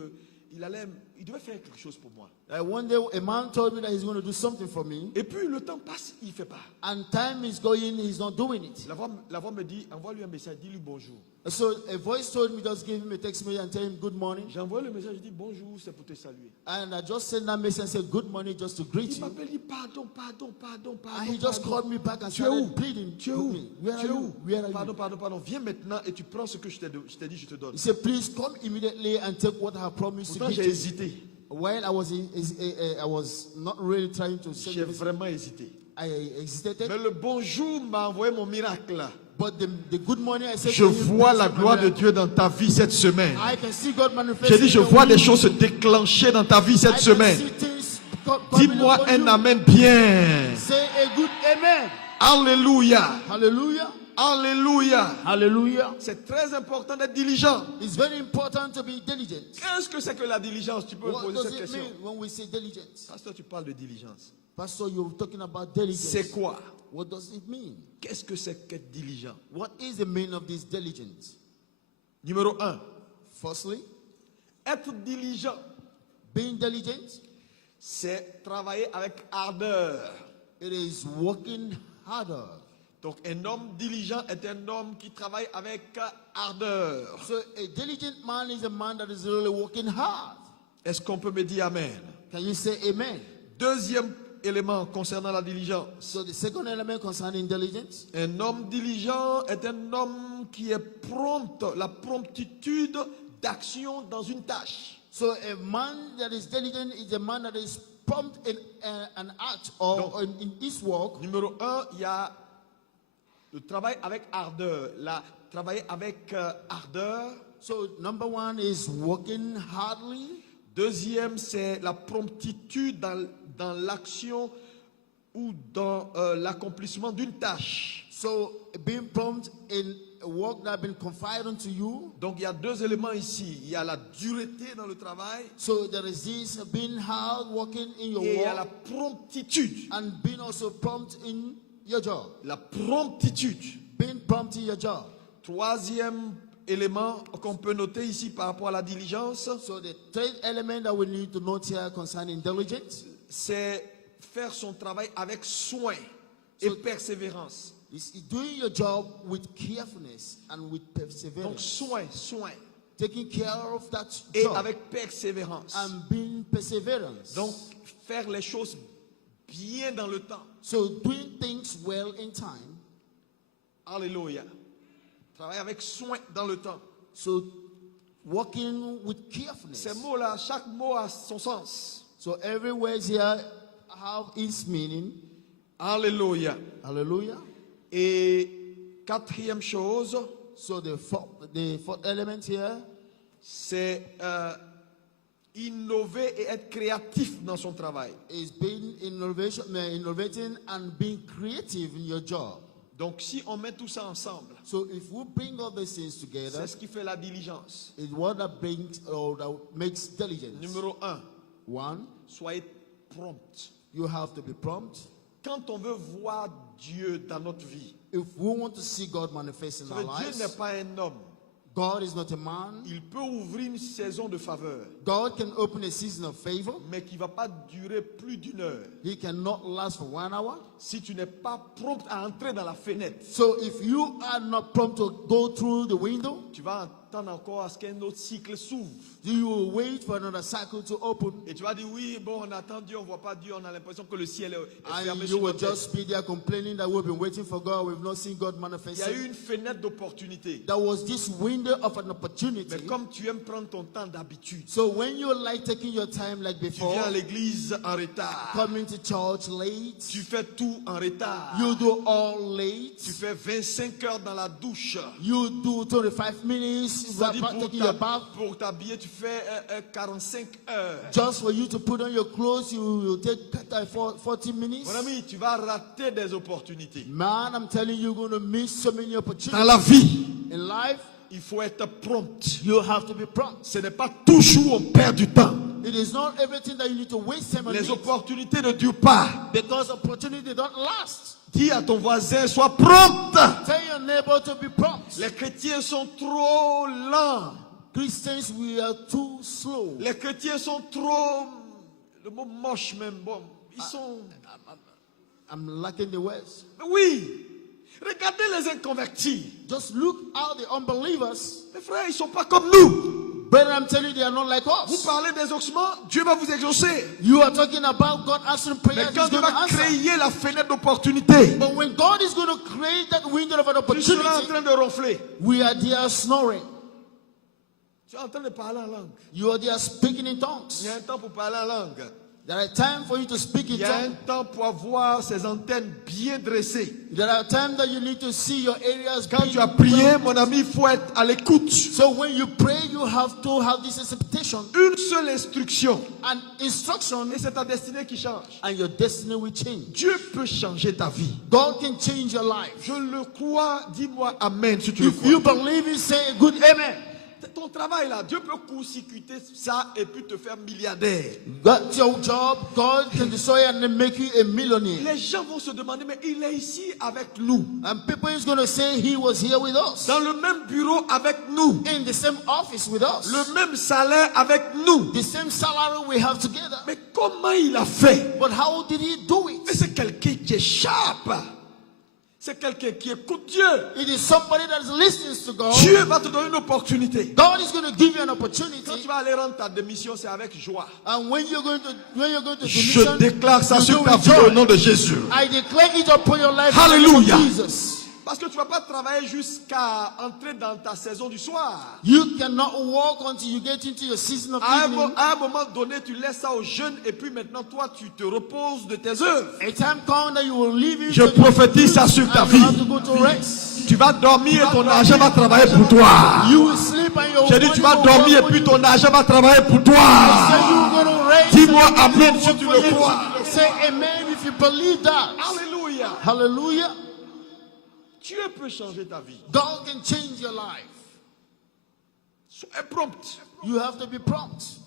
devait faire quelque chose pour moi. One day a man told me that he's going to do something for me. Et puis le temps passe, il ne fait pas. And time is going, he's not doing it. La voix me dit, envoie-lui un message, dis-lui bonjour. So a voice told me, just give him a text message and tell him good morning. J'ai envoyé le message, je dis bonjour, c'est pour te saluer. And I just sent that message and said good morning just to greet Il you. m'appelle, il dit pardon. And he just pardon. called me back and Tu es où? started pleading. Tu es with où? me. Where are Tu es you? où? Where are you? Pardon. Viens maintenant et tu prends ce que je t'ai dit, je te donne. He said, please come immediately and take what I have promised to Pourtant, give j'ai to you. hésité. While I was not really trying to send J'ai the message, vraiment hésité. I hesitated. Mais le bonjour m'a envoyé mon miracle. But the good morning I said Je to him, vois "That's la my gloire de miracle." Dieu dans ta vie cette semaine. I can see God manifesting. J'ai dit, je in your vois des will. choses se déclencher dans ta vie I cette can semaine. see things coming Dis-moi upon un you. amen bien. Say a good amen. Alléluia. Hallelujah. Alléluia. Hallelujah. C'est très important d'être diligent. It's very important to be diligent. Qu'est-ce que c'est que la diligence? Tu peux me What poser does cette it question. mean when we say diligence? Pasteur, tu parles de diligence. Pastor, you're talking about diligence. C'est quoi? What does it mean? Qu'est-ce que c'est qu'être diligent? What is the meaning of this diligence? Numéro 1. Firstly, Être diligent, being diligent, c'est travailler avec ardeur. it is working harder. Donc un homme diligent est un homme qui travaille avec ardeur. So a diligent man is a man that is really working hard. Est-ce qu'on peut me dire amen? Can you say amen? Deuxième élément concernant la diligence. So the second element concerning diligence, Un homme diligent est un homme qui est prompt, la promptitude d'action dans une tâche. so a man that is diligent is a man that is prompt in an act or in his work. Numéro 1, il y a le travail avec ardeur. Travailler avec ardeur. So number one is working hardly. Deuxième, c'est la promptitude dans l'action ou dans l'accomplissement d'une tâche. So being prompt in a work that has been confided unto you. Donc il y a deux éléments ici. Il y a la dureté dans le travail So there is this being hard working in your et il y a la work promptitude. and being also prompt in your job. La promptitude. Being prompt in your job. Troisième élément qu'on peut noter ici par rapport à la diligence, So the third element that we need to note here concerning diligence c'est faire son travail avec soin et persévérance. is doing your job with carefulness and with Donc perseverance. soin Taking care of that et job avec persévérance. and being perseverance. Donc faire les choses bien dans le temps. So doing things well in time. Alléluia. Travailler avec soin dans le temps. So working with carefulness. Ces mots-là, chaque mot a son sens. So every word here have its meaning. Alléluia. Hallelujah. Et quatrième chose, So the fourth element here c'est innover et être créatif dans son travail. is being innovating and being creative in your job. Donc si on met tout ça ensemble, So if we bring all these things together, c'est ce qui fait la diligence. it's what that brings or that makes diligence. Numéro 1, One, soyez prompt. You have to be prompt. Quand on veut voir Dieu dans notre vie, If we want to see God manifest in ça our veut dire Dieu lives, n'est pas un homme. God is not a man. Il peut ouvrir une saison de faveur, God can open a season of favor. mais qui ne va pas durer plus d'1 heure. He cannot last for 1 hour. Si tu n'es pas prompt à entrer dans la fenêtre, So if you are not prompt to go through the window, tu vas attendre encore à ce qu'un autre cycle s'ouvre. you will wait for another cycle to open. Et tu vas dire, oui, bon, on attend Dieu, on ne voit pas Dieu, on a l'impression que le ciel est fermé And you sur will notre tête. just be there complaining that we've been waiting for God. We've not seen God Il y a manifesting. eu une fenêtre d'opportunité. There was this window of an Mais opportunity. comme tu aimes prendre ton temps d'habitude, So when you like taking your time like tu before, viens à l'église en retard. coming to church late, Tu fais tout en retard. you do all late, Tu fais 25 heures dans la douche. you do 25 minutes C'est-à-dire taking your bath. pour t'habiller, tu fais 45 heures. Just for you to put on your clothes, you will take 40 minutes. Mon ami, tu vas rater des opportunités. Man, I'm telling you, you're going to miss so many Dans opportunities. la vie, In life, il faut être prompt. you have to be prompt. Ce n'est pas toujours on perd du temps. It is not everything that you need to waste time on Les it, opportunités ne durent pas. because opportunity don't last. Dis à ton voisin, sois prompt. Tell your neighbor to be prompt. Les chrétiens sont trop lents. Christians, we are too slow. Les chrétiens sont trop... Le mot moche même, bon. Ils sont... I'm lacking the words. Mais oui. Regardez les inconvertis. Just look at the unbelievers. Mes frères, ils ne sont pas comme nous. But I'm telling you, they are not like Vous us. parlez d'exaucement, Dieu va vous exaucer. You are talking about God answering Mais prayers. quand He's Dieu going to va answer. créer la fenêtre d'opportunité, But when God is going to create that window of an tu seras en opportunity, train de ronfler. we are there snoring. Tu es en train de parler en langue. You are there speaking in Il tongues. y a un temps pour parler en langue. There are times for you to speak in Il y a un tongues. temps pour avoir ses antennes bien dressées. There are times that you need to see your areas. Quand being tu as prié, well. mon ami, il faut être à l'écoute. So when you pray, you have to have this expectation Une seule instruction. and instruction, Et c'est ta destinée qui change. and your destiny will change. Dieu peut changer ta vie. God can change your life. Je le crois. Dis-moi Amen si tu le If crois. you believe it, say a good amen. Ton travail là, Dieu peut court-circuiter ça et puis te faire milliardaire. Got your job, God can destroy and then make you a millionaire. Les gens vont se demander, mais il est ici avec nous. And people is going to say he was here with us. Dans le même bureau avec nous. In the same office with us. Le même salaire avec nous. The same salary we have together. Mais comment il a fait? But how did he do it? Mais c'est quelqu'un qui échappe. C'est quelqu'un qui écoute Dieu. It is somebody that is listening to God. Dieu va te donner une opportunité. God is going to give you an Quand opportunity. tu vas aller rendre ta démission, c'est avec joie. And when you're going to Je demission, déclare ça you sur do ta with vie au joy. nom de Jésus. I declare it upon your life in the name Hallelujah. of Jesus. Parce que tu ne vas pas travailler jusqu'à entrer dans ta saison du soir. You cannot walk until you get into your season of evening. À un moment donné, tu laisses ça aux jeunes et puis maintenant, toi, tu te reposes de tes œuvres. A time comes that you will leave it. Je prophétise ça sur ta and vie. you have to go to rest. Tu vas dormir et ton argent va travailler pour toi. You will sleep and your J'ai dit, tu vas money will dormir et work puis for you. ton argent va travailler pour Say toi. you're going to raise Dis-moi and your money amen will si work tu for le you. crois. Say amen if you believe that. Alléluia. Hallelujah. Dieu peut changer ta vie. God can change your life. Sois prompt. You have to be prompt.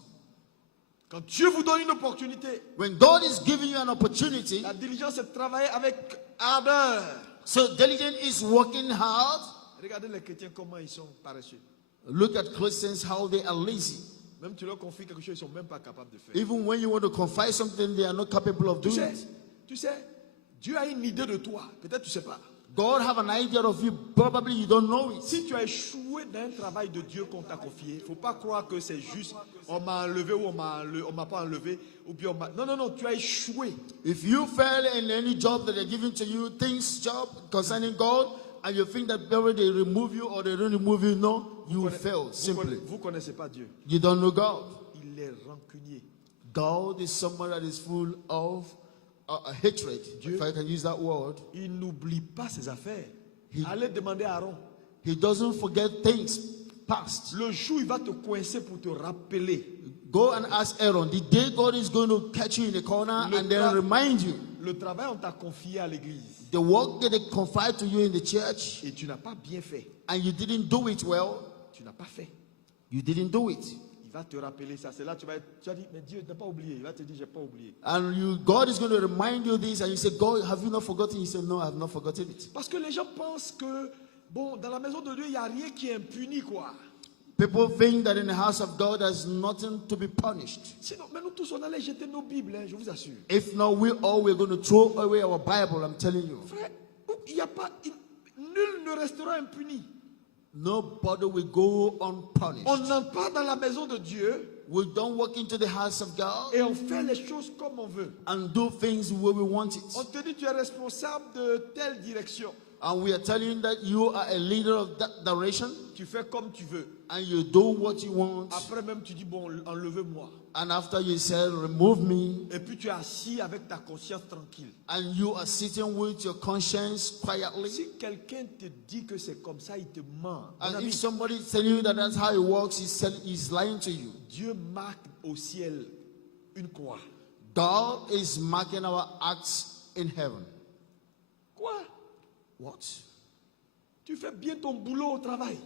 Quand Dieu vous donne une opportunité, When God is giving you an opportunity, la diligence c'est de travailler avec ardeur. so diligent is working hard. Regardez les chrétiens comment ils sont paresseux. Look at Christians, how they are lazy. Même tu leur confies quelque chose, ils ne sont même pas capables de faire. Even when you want to confide something, they are not capable of doing it. Tu sais, Dieu a une idée de toi. Peut-être tu ne sais pas. God have an idea of you. Probably you don't know it. Si tu as échoué dans un travail de Dieu qu'on t'a confié, il ne faut pas croire que c'est juste on m'a enlevé ou on m'a pas enlevé. Ou bien non, tu as échoué. If you fail in any job that they're giving to you, things, job concerning God, and you think that whether they remove you or they don't remove you, no, you will fail simply. Vous ne connaissez pas Dieu. You don't know God. Il est rancunier. God is someone that is full of hatred, if I can use that word. Il n'oublie pas ses affaires. Il- Allez demander à Aaron. He doesn't forget things past. Le jour où il va te coincer pour te rappeler. Go and ask Aaron. The day God is going to catch you in the corner Le and then tra- remind you. Le travail on t'a confié à l'église The work that they confide to you in the church et tu n'as pas bien fait. and you didn't do it well, Tu n'as pas fait. you didn't do it. Il Il va te rappeler ça. C'est là que tu vas dire, mais Dieu n'a pas oublié. Il va te dire, j'ai pas oublié. And God is going to remind you this, and you say, God, have you not forgotten? He said, no, I have not forgotten it. Parce que les gens pensent que, bon, dans la maison de Dieu, il n'y a rien qui est impuni, quoi. People think that in the house of God there's nothing to be punished. Sinon, mais nous tous, on allait jeter nos Bibles, hein, je vous assure. If not, we're going to throw away our Bible, I'm telling you. Frère, il n'y a pas, nul ne restera impuni. Nobody will go unpunished. On n'entre pas dans la maison de Dieu We don't walk into the house of God et on fait les choses comme on veut. and do things where we want it. On te dit, tu es responsable de telle direction. And we are telling you that you are a leader of that direction Tu fais comme tu veux. and you do what you want. Après même, tu dis, bon, enlevez-moi. And after you say, remove me, Et puis tu es assis avec ta conscience tranquille. and you are sitting with your conscience quietly. Si quelqu'un te dit que c'est comme ça, il te ment. Mon And ami, if somebody is telling you that that's how it works, he's lying to you. Dieu marque au ciel une croix. God is marking our acts in heaven. Quoi? What? Tu fais bien ton boulot au travail.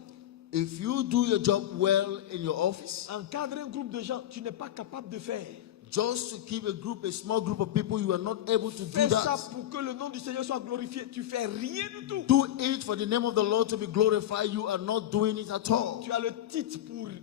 If you do your job well in your office, Encadrer un groupe de gens, tu n'es pas capable de faire. just to keep a small group of people, you are not able to do Fais ça that. pour que le nom du Seigneur soit glorifié. Tu fais rien du tout. Do it for the name of the Lord to be glorified. You are not doing it at all. Tu as le titre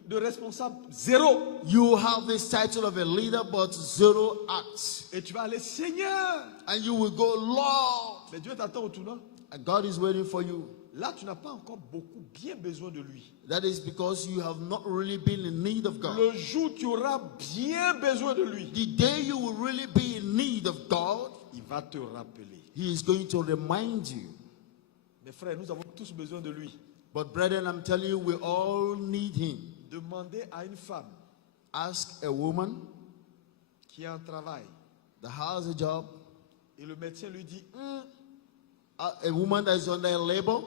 de responsable zéro. You have this title of a leader, but zero acts. Et tu vas aller, Seigneur. And you will go, Lord. Mais Dieu t'attend au tournant. And God is waiting for you. Là, tu n'as pas encore beaucoup bien besoin de lui. That is because you have not really been in need of God. Le jour où tu auras bien besoin de lui, The day you will really be in need of God, il va te rappeler. He is going to remind you. Mes frères, nous avons tous besoin de lui. But brethren, I'm telling you, we all need Him. Demandez à une femme Ask a woman qui a un travail that has a job, et le médecin lui dit, a woman that is under labor,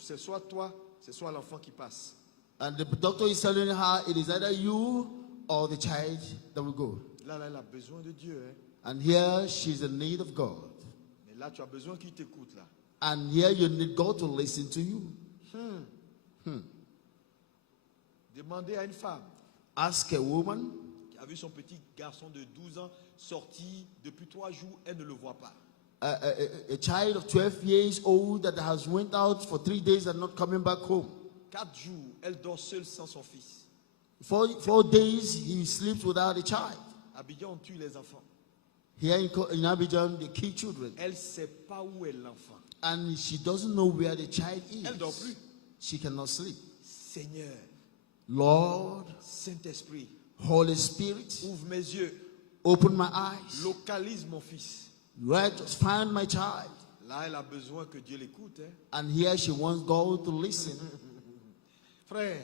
c'est soit toi, c'est soit l'enfant qui passe. and the doctor is telling her it is either you or the child that will go. Là, elle a besoin de Dieu. Hein. And here she's in need of God. Mais là, tu as besoin qu'il t'écoute. Là. And here you need God to listen to you. Demandez à une femme Ask a woman qui a vu son petit garçon de 12 ans sorti depuis 3 jours, elle ne le voit pas. a child of 12 years old that has went out for 3 days and not coming back home. 4 jours, elle dort seule sans son fils. 4 days he sleeps without a child. Abidjan, on tue les enfants. Here in Abidjan, they kill children. Elle ne sait pas où est l'enfant. And she doesn't know where the child Elle ne dort is. plus. She cannot sleep. Seigneur, Lord, Saint-Esprit, Holy Spirit, ouvre mes yeux, open my eyes. localise mon fils. Right, find my child. Là, elle a besoin que Dieu l'écoute. Hein. And here she wants God to listen. Frère,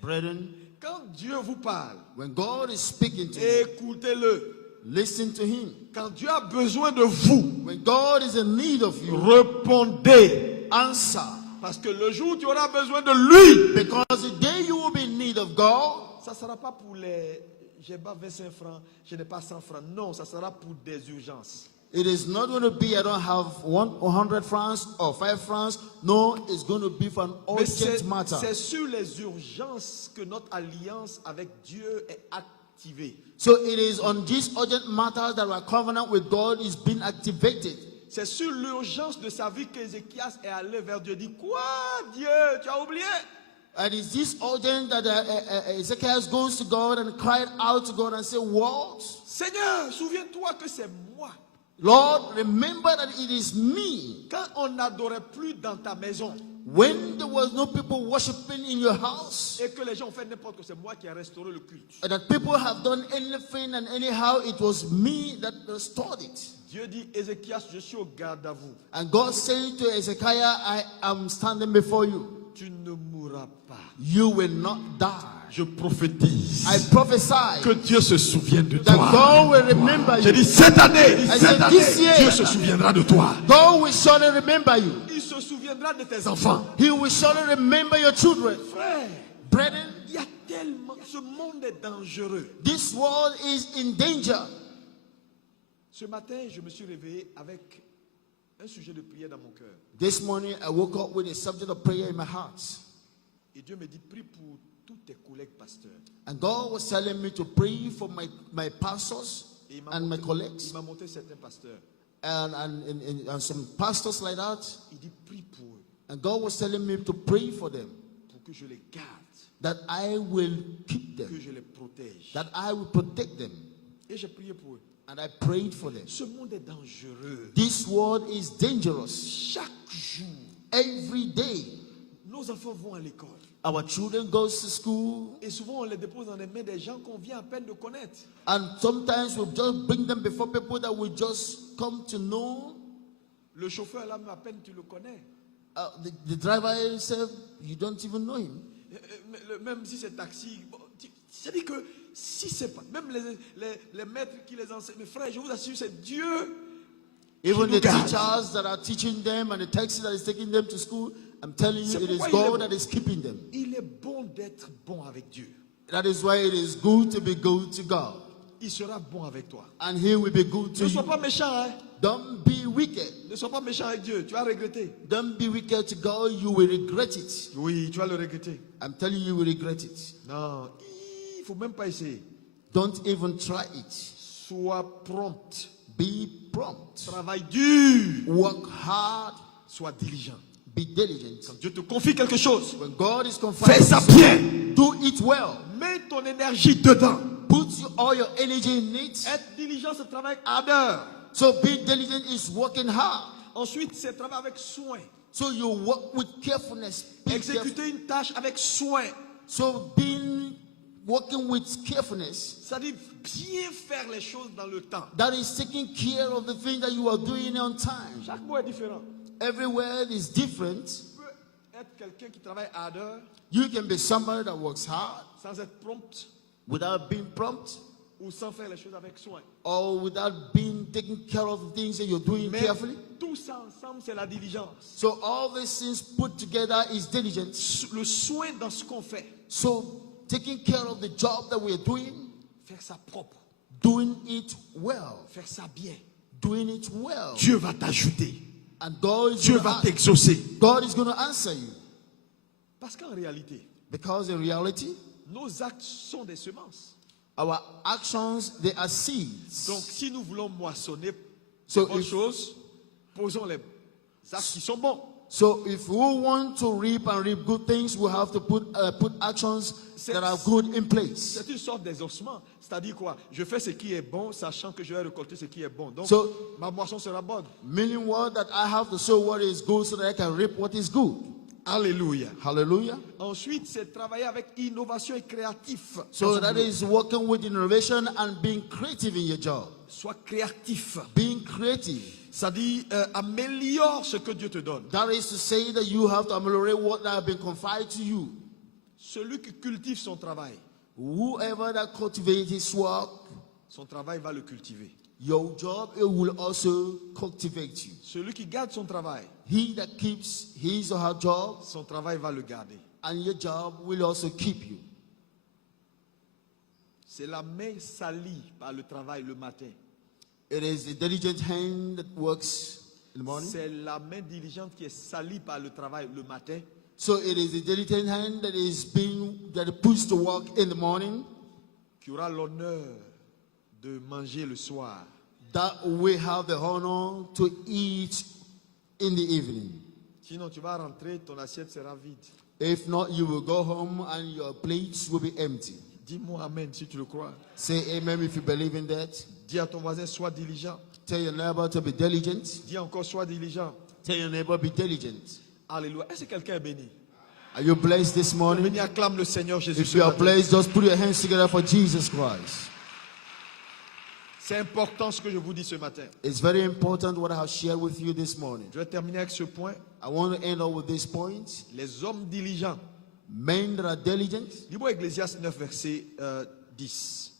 Brethren, quand Dieu vous parle, when God is speaking to you, écoutez-le. listen to Him. Quand Dieu a besoin de vous, When God is in need of you, répondez. answer. Parce que le jour où tu auras besoin de lui, Because the day you will be in need of God, ça ne sera pas pour les... J'ai pas 25 francs, je n'ai pas 100 francs. Non, ça sera pour des urgences. it is not going to be I don't have 100 francs or 5 francs. No, it's going to be for an Mais urgent matter. c'est sur les urgences que notre alliance avec Dieu est activée. So it is on this urgent matter that our covenant with God is being activated. C'est sur l'urgence de sa vie qu'Ézéchias est allé vers Dieu. Dit quoi, Dieu, tu as oublié? And it's this urgent that Ezekiel goes to God and cried out to God and said, what? Seigneur, souviens-toi que c'est moi. Lord, remember that it is me. Quand on n'adorait plus dans ta maison When there was no people worshiping in your house, et que les gens ont fait n'importe quoi, c'est moi qui ai restauré le culte. and that people have done anything and anyhow, it was me that restored it. Dieu dit, Ézéchias, je suis au garde à vous. And God said to Ezekiel, I am standing before you. Tu ne mourras pas. You will not die. Je prophétise I prophesy que Dieu se souvienne de that toi. God will remember J'ai you. dit cette année, said this year, Dieu se souviendra de toi. God will surely remember you. Il se souviendra de tes enfants. He will surely remember your children. Frère, Brethren, il y a tellement, ce monde est dangereux. this world is in danger. Ce matin, je me suis réveillé avec un sujet de prière dans mon cœur. This morning, I woke up with a subject of prayer in my heart. Et Dieu me dit, prie pour tous tes collègues pasteurs. And God was telling me to pray for my pastors Et il and my il colleagues m'a montré certains pasteurs. and some pastors like that. Il dit prie pour eux, And God was telling me to pray for them, pour que je les garde, that I will keep que them, je les protège. that I will protect them. Et j'ai prié pour eux. And I prayed for them. Ce monde est dangereux. This world is dangerous. Chaque jour, Every day, nos enfants vont à l'école. our children go to school, Et souvent, on les dépose dans les mains des gens qu'on vient à peine de connaître. and sometimes we just bring them before people that we just come to know. Le chauffeur, là, à peine tu le connais. The driver himself, you don't even know him. Même si c'est taxi. Bon, c'est-à-dire que si c'est pas. Même les maîtres qui les enseignent. Mes frères, je vous assure, c'est Dieu. Even nous the garde. teachers that are teaching them and the taxi that is taking them to school, I'm telling you, C'est it is pourquoi God that is keeping them. Il est bon d'être bon avec Dieu. That is why it is good to be good to God. Il sera bon avec toi. And He will be good to Ne sois you. pas méchant, hein. Don't be wicked. Ne sois pas méchant avec Dieu. Tu vas regretter. Don't be wicked to God, you will regret it. Oui, tu vas le regretter. I'm telling you, you will regret it. Non, il faut même pas essayer. Don't even try it. Sois prompt. Be prompt. Travaille dur. Work hard. Sois diligent. Be diligent. Quand Dieu te confie quelque chose, When God is fais confiding, ça bien. do it well. Mets ton énergie dedans. Put all your energy in it. Être diligent, c'est travailler avec ardeur. So be diligent is working hard. Ensuite, c'est travailler avec soin. So you work with carefulness. Be careful. Exécuter une tâche avec soin. So working with carefulness. C'est-à-dire bien faire les choses dans le temps. That is taking care of the thing that you are doing on time. Chaque mot est différent. Everywhere is different. Tu peux être quelqu'un qui travaille ardeur You can be somebody that works hard sans être prompt without being prompt, ou sans faire les choses avec soin. or without being taking care of the things that you're doing Mais carefully. tout ça ensemble, c'est la diligence. So all these things put together is diligence. Le soin dans ce qu'on fait. So taking care of the job that we're doing, Faire ça propre. doing it well, Faire ça bien. doing it well. Dieu va t'ajouter. And God is Dieu gonna va t'exaucer. God is going to answer you. Parce qu'en réalité, Because in reality, nos actes sont des semences. our actions, they are seeds. Donc, si nous voulons moissonner So bonnes if- choses, posons les actes qui sont bons. So if we want to reap and reap good things, we have to put actions that are good in place. C'est une sorte d'exaucement. C'est-à-dire quoi? Je fais ce qui est bon, sachant que je vais récolter ce qui est bon. Donc, So- ma moisson sera bonne. Meaning what? That I have to sow what is good so that I can reap what is good. Alléluia. Hallelujah. Ensuite, c'est travailler avec innovation et créatif. dans So son that boulot. is working with innovation and being creative in your job. Sois créatif. Being creative. Ça dit, améliore ce que Dieu te donne. That is to say that you have to ameliorate what has been confided to you. Celui qui cultive son travail, Whoever that cultivates his work, son travail va le cultiver. your job, it will also cultivate you. Celui qui garde son travail, He that keeps his or her job, son travail va le garder. and your job will also keep you. C'est la main salie par le travail le matin. It is the diligent hand that works in the morning. C'est la main diligente qui est salie par le travail le matin So it is the diligent hand that puts to work in the morning qui aura l'honneur de manger le soir. that will have the honor to eat in the evening. Sinon, tu vas rentrer, ton assiette sera vide. If not, you will go home and your plates will be empty. Dis-moi Amen si tu le crois. Say amen if you believe in that. Dis à ton voisin, sois diligent. Tell your neighbor to be diligent. Dis encore, sois diligent. Tell your neighbor be diligent. Alléluia. Est-ce que quelqu'un est béni? Are you blessed this morning? Béni, acclame le Seigneur Jésus. If ce you are matin. blessed, just put your hands together for Jesus Christ. C'est important ce que je vous dis ce matin. It's very important what I have shared with you this morning. Je vais terminer avec ce point. I want to end up with this point. Les hommes diligents. Men that are diligent. Dis-moi Ecclésiaste 9, verset 10.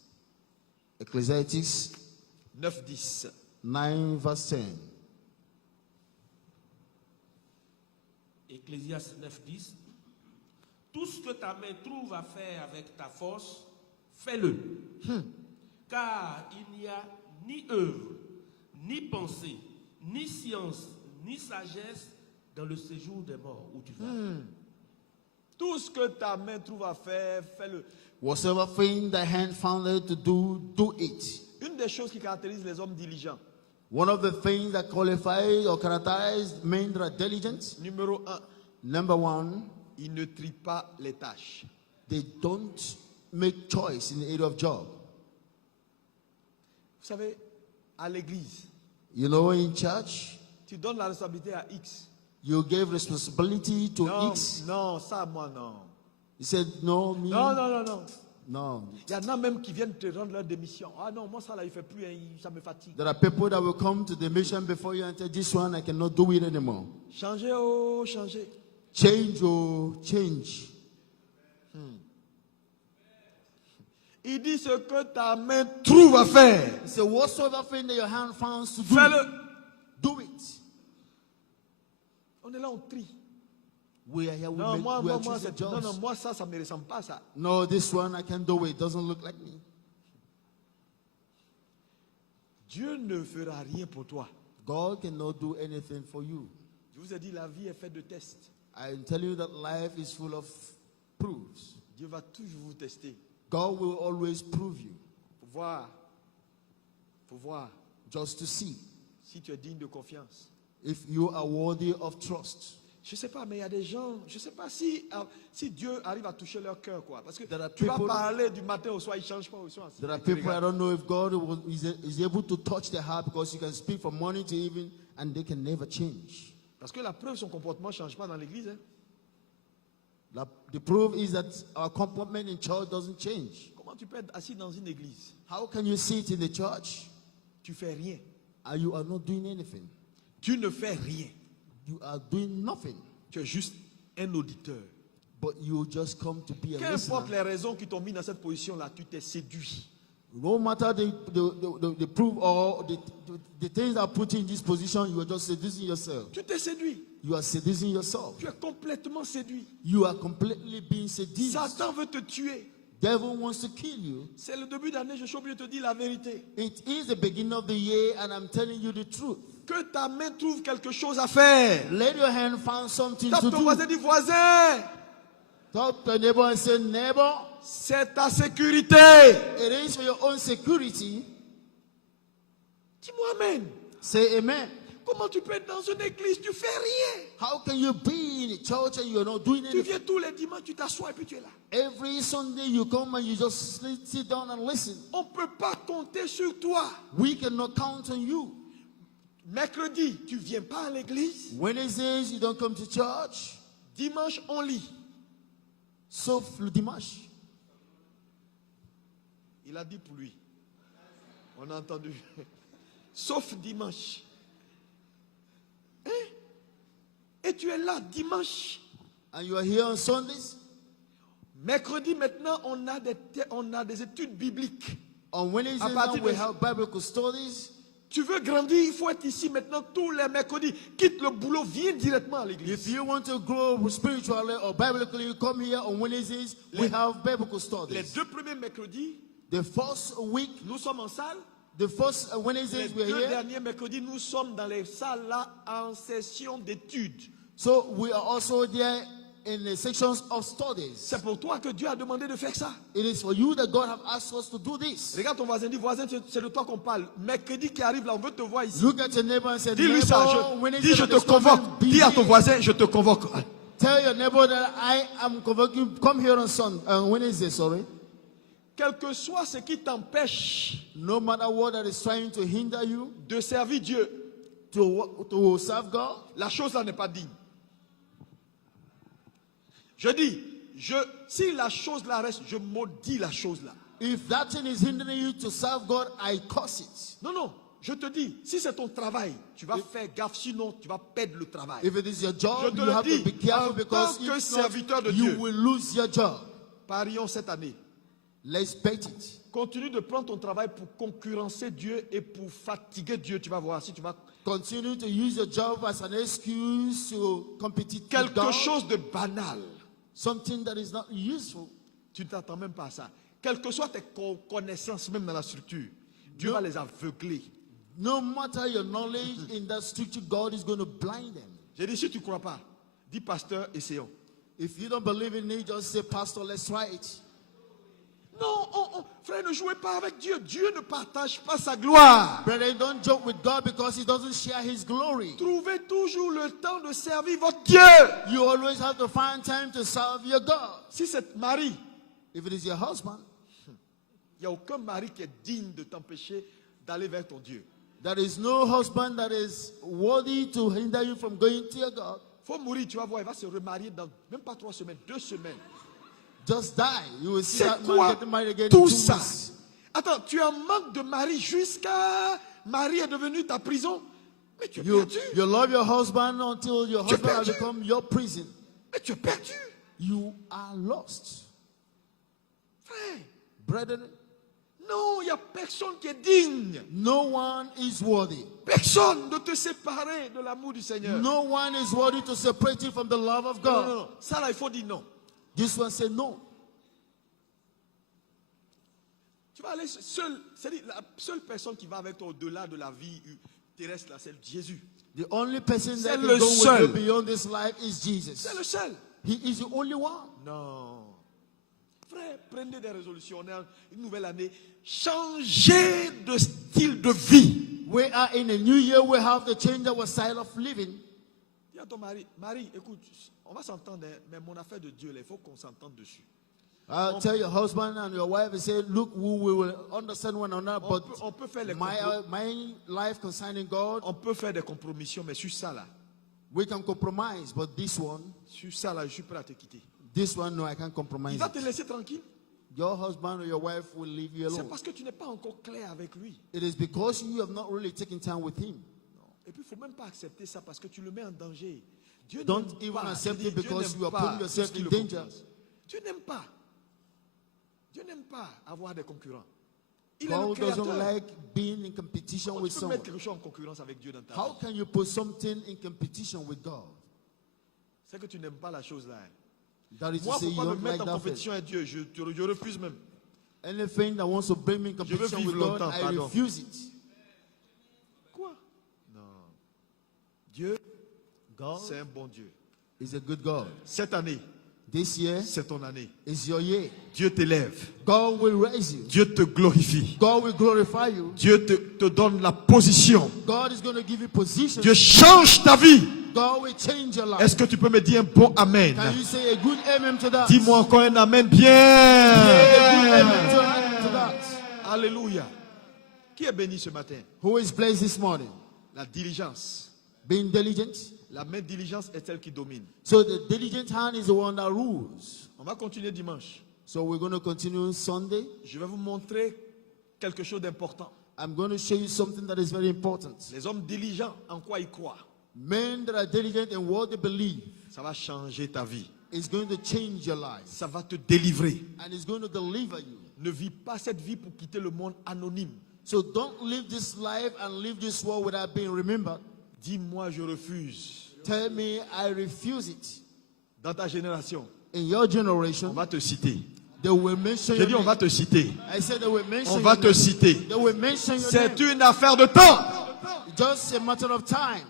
Ecclesiastes 9, 10. 9 verse 10. Ecclésiaste 9, 10. Tout ce que ta main trouve à faire avec ta force, fais-le. Car il n'y a ni œuvre, ni pensée, ni science, ni sagesse dans le séjour des morts où tu vas. Tout ce que ta main trouve à faire, fais-le. Whatever thing the hand found it to do, do it. Une des choses qui caractérise les hommes diligents, One of the things that qualifies or characterize men that are diligent, numéro 1, number one, ils ne trient pas les tâches. they don't make choice in the area of job. Vous savez, à l'église, You know, in church, tu donnes la responsabilité à X. you gave responsibility to Non, X. non, ça, moi, non. He said, no, me, Non, non, non, non. no. Il y en a même qui viennent te rendre leur démission. Ah non, moi, ça, là, il ne fait plus, hein, ça me fatigue. There are people that will come to the mission before you enter this one. I cannot do it anymore. Changez, oh, changez. Change, oh, change. Il dit ce que ta main trouve à faire. He said, whatsoever thing that your hand finds to do, Fais-le. do it. On est là, on trie. We are here, we, Non, make, moi, we are moi, choosing non, non, jobs. moi, ça ne me ressemble pas, ça. No, this one I can't do it. Doesn't look like me. Dieu ne fera rien pour toi. God cannot do anything for you. Je vous ai dit, la vie est faite de tests. I tell you that life is full of proofs. Dieu va toujours vous tester. God will always prove you, Faut voir just to see si tu es digne de confiance. if you are worthy of trust. Je ne sais pas, mais il y a des gens, je ne sais pas si Dieu arrive à toucher leur cœur, quoi. Parce que There are tu vas people- parler du matin au soir, ils ne changent pas au soir. There are Tu people, I regardes. don't know if God is able to touch their heart, because you can speak from morning to evening and they can never change. Parce que la preuve, son comportement ne change pas dans l'église. Hein. The proof is that our comportment in church doesn't change. Comment tu peux être assis dans une église? How can you sit in the church Tu fais rien. and you are not doing anything? Tu ne fais rien. You are doing nothing, Tu es juste un auditeur. but you just come to be a Qu'importe listener. les raisons qui t'ont mis dans cette position-là, tu t'es séduit. No matter the proof or the things that put you in this position, you are just seducing yourself. Tu t'es séduit. You are seducing yourself. Tu es complètement séduit. You are completely being seduced. Satan veut te tuer. Devil wants to kill you. C'est le début d'année, je suis obligé de te dire la vérité. It is the beginning of the year, and I'm telling you the truth. Que ta main trouve quelque chose à faire. Let your hand find something Tape to ton do. voisin, dis voisin. Talk to your neighbor and say, neighbor, C'est ta sécurité. it is for your own security. Dis-moi amen. Say amen. Comment tu peux être dans une église, tu fais rien. How can you be in a church and you're not doing Tu anything? viens tous les dimanches, tu t'assois et puis tu es là. Every Sunday you come and you just sit down and listen. On ne peut pas compter sur toi. We cannot count on you. Mercredi, tu ne viens pas à l'église. Wednesdays you don't come to church. Dimanche, on lit. Sauf le dimanche. Il a dit pour lui. On a entendu. Sauf dimanche. Hein? Et tu es là dimanche. And you are here on Sundays. Mercredi, maintenant, on a des études bibliques. On Wednesdays À now partir we de- have Bible studies. Tu veux grandir, il faut être ici maintenant tous les mercredis. Quitte le boulot, viens directement à If l'église. you want to grow spiritually or biblically, you come here on Wednesdays. We have Bible Les studies. 2 premiers mercredis, The first week, nous sommes en salle. the first Les Wednesdays we're 2 here. derniers mercredis, nous sommes dans les salles là en session d'études. So we are also there in the sections of studies. C'est pour toi que Dieu a demandé de faire ça. It is for you that God have asked us to do this. Regarde ton voisin, dis voisin, c'est de toi qu'on parle. Mercredi qui arrive là, on veut te voir ici. Look at your neighbor and say, Dis-lui ça. neighbor, Dis, je te convoque. Dis à ton voisin, je te convoque. Tell your neighbor that I am convoking. Come here on Wednesday, sorry. Quel que soit ce qui t'empêche No matter what that is trying to hinder you de servir Dieu, to serve God, la chose là n'est pas digne. Je dis, si la chose là reste, je maudis la chose là. if that thing is hindering you to serve God, I curse it. Non, non, je te dis, si c'est ton travail, tu vas faire gaffe, sinon tu vas perdre le travail. If it is your Je job, te you le have dis, to be careful en because tant que if serviteur de not, Dieu. you will lose your job. Parions cette année. Let's bet it. Continue de prendre ton travail pour concurrencer Dieu et pour fatiguer Dieu. Tu vas voir si tu vas. Continue to use your job as an excuse to compete with Quelque God. chose de banal. Something that is not useful. Tu ne t'attends même pas à ça. Quelles que soient tes connaissances, même dans la structure, Dieu Non. va les aveugler. No matter your knowledge in that structure, God is going to blind them. J'ai dit, si tu ne crois pas, dis pasteur, essayons. If you don't believe in it, just say, Pastor, let's try it. Non, frère, ne jouez pas avec Dieu. Dieu ne partage pas sa gloire. Brethren, don't joke with God because he doesn't share his glory. Trouvez toujours le temps de servir votre Dieu. You always have to find time to serve your God. Si c'est Marie, If it is your husband, il n'y a aucun mari qui est digne de t'empêcher d'aller vers ton Dieu. there is no husband that is worthy to hinder you from going to your God. Faut mourir, tu vas voir, il va se remarier dans même pas 3 semaines, 2 semaines. Just die. You will see C'est that man quoi getting married again in tout 2 ça? weeks. Attends, tu es en manque de mari jusqu'à Marie est devenue ta prison. Mais tu es You perdu. love your husband until your Tu es husband has perdu. become your prison. Mais tu es perdu. You are lost. Frère, Brethren, non, il n'y a personne qui est digne. no one is worthy. Personne de te séparer de l'amour du Seigneur. No one is worthy to separate you from the love of Non, God. non, non. Ça là, il faut dire non. This one said no. Tu vas aller seul. C'est-à-dire, la seule personne qui va avec toi au-delà de la vie terrestre, là, c'est Jésus. The only person C'est that le can go with seul. you beyond this life is Jesus. C'est le seul. He is the only one. Non. Frère, prenez des résolutions. On est en une nouvelle année. Changez de style de vie. We are in a new year. We have to change our style of living. Dis à ton mari, Marie, écoute, on va s'entendre, hein, mais mon affaire de Dieu, là, il faut qu'on s'entende dessus. Tell your husband and your wife and say, look, we will understand one another, but On peut faire les my life concerning God, on peut faire des compromissions, mais sur ça là, we can compromise. But this one, je suis prêt à te quitter. no, I can't Il compromise. va te laisser tranquille. Your husband or your wife will leave you C'est alone. parce que tu n'es pas encore clair avec lui. It is because you have not really taken time with him. Et puis il ne faut même pas accepter ça parce que tu le mets en danger. Dieu Don't n'aime even pas. accept Je dis, it Dieu because n'aime you are pas putting yourself ceux qui in le danger. concurrencent. Dieu n'aime pas. Dieu n'aime pas avoir des concurrents. Il God est le doesn't créateur. like being in competition Comment with tu peux someone. mettre quelque chose en concurrence avec Dieu dans ta How vie? can you put something in competition with God? C'est que tu n'aimes pas la chose là. That is to Moi, say il ne you faut pas me don't like mettre en that thing. compétition avec Dieu. Je refuse même. Anything that wants to bring me in Je veux competition vivre with God, longtemps, I pardon. refuse it. Quoi? Non. Dieu, God c'est un bon Dieu. is a good God. Cette année, This year c'est ton année. is your year. Dieu t'élève. God will raise you. Dieu te glorifie. God will glorify you. Dieu te donne la position. God is going to give you position. Dieu change ta vie. God will change your life. Est-ce que tu peux me dire un bon amen? Can you say a good amen to that? Dis-moi encore un amen Say a good bien. amen to that. Alléluia. Qui est béni ce matin? Who is blessed this morning? La diligence. Being diligent. La main diligence est celle qui domine. So the diligent hand is the one that rules. On va continuer dimanche. So we're going to continue Sunday. Je vais vous montrer quelque chose d'important. I'm going to show you something that is very important. Les hommes diligents, en quoi ils croient? Men that are diligent in what they believe Ça va changer ta vie. is going to change your life. Ça va te délivrer. And it's going to deliver you. Ne vis pas cette vie pour quitter le monde anonyme. So don't live this life and live this world without being remembered. Dis-moi, je refuse. Tell me I refuse it. Dans ta génération, In your on generation, va te citer. they will mention J'ai your dit, on name. va te citer. I said they will mention On your va te name. citer. They will mention your C'est name. une affaire de temps. Just a matter of time.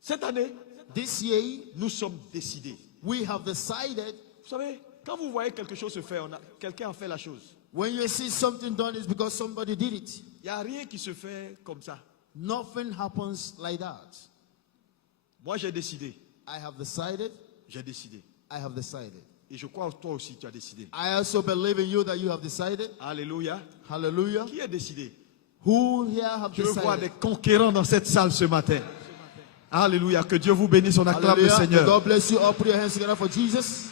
Cette année, This year, nous sommes décidés. we have decided Vous savez, quand vous voyez quelque chose se faire, quelqu'un a fait la chose. when you see something done, it's because somebody did it. Il n'y a rien qui se fait comme ça. Nothing happens like that. Moi, j'ai décidé. I have decided. J'ai décidé. I have decided. Et je crois que toi aussi, tu as décidé. I also believe in you that you have decided. Alléluia. Hallelujah. Qui a décidé? Who here have Je veux voir des decided? conquérants dans cette salle ce matin. Alléluia. Que Dieu vous bénisse. On acclame le Hallelujah. May Seigneur. God bless you all. Put your hands together for Jesus.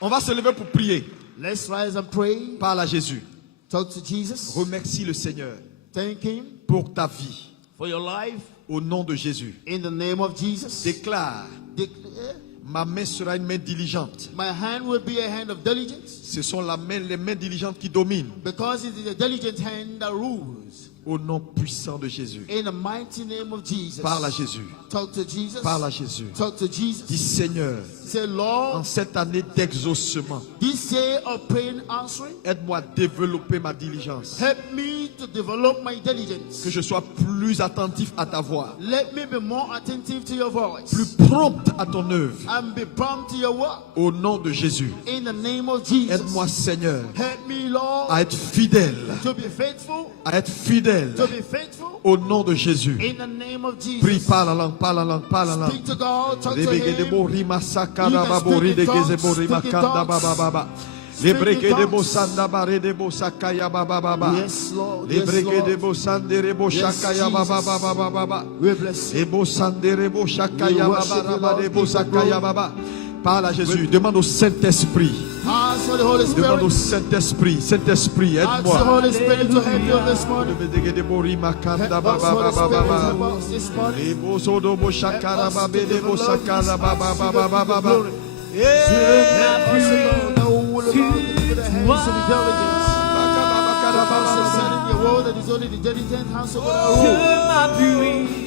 On va se lever pour prier. Let's rise and pray. Parle à Jésus. Talk to Jesus. Remercie le Seigneur Thank Him pour ta vie. for your life. Au nom de Jésus. In the name of Jesus. Déclare, Declare, ma main sera une main diligente. my hand will be a hand of diligence Ce sont les mains diligentes qui dominent. because it is a diligent hand that rules. Au nom puissant de Jésus. In the mighty name of Jesus. Parle à Jésus. Talk to Jesus. Parle à Jésus. Talk to Jesus. Dis Seigneur, Say, Lord, en cette année d'exaucement, this year of praying answering, aide-moi à développer ma diligence. help me to develop my diligence. Que je sois plus attentif à ta voix. Let me be more attentive to your voice. Plus prompt à ton œuvre. And be prompt to your work. Au nom de Jésus. In the name of Jesus. Aide-moi Seigneur Help me, Lord, à être fidèle. to be faithful. À être fidèle. To be faithful. Au nom de Jésus. In the name of Jesus. Prie, parle la langue, parle la langue, parle la langue. Speak to God, talk to Him. Speak in tongues. Yes, Lord. Yes, Yes, Lord. We bless you. Parle à Jésus. Demande au Saint-Esprit. Ask for the Holy Demande au Spirit. Saint-Esprit. Saint-Esprit, Ask the aide-moi. Holy Spirit to help you this morning. Help us, Holy Spirit, help us this morning.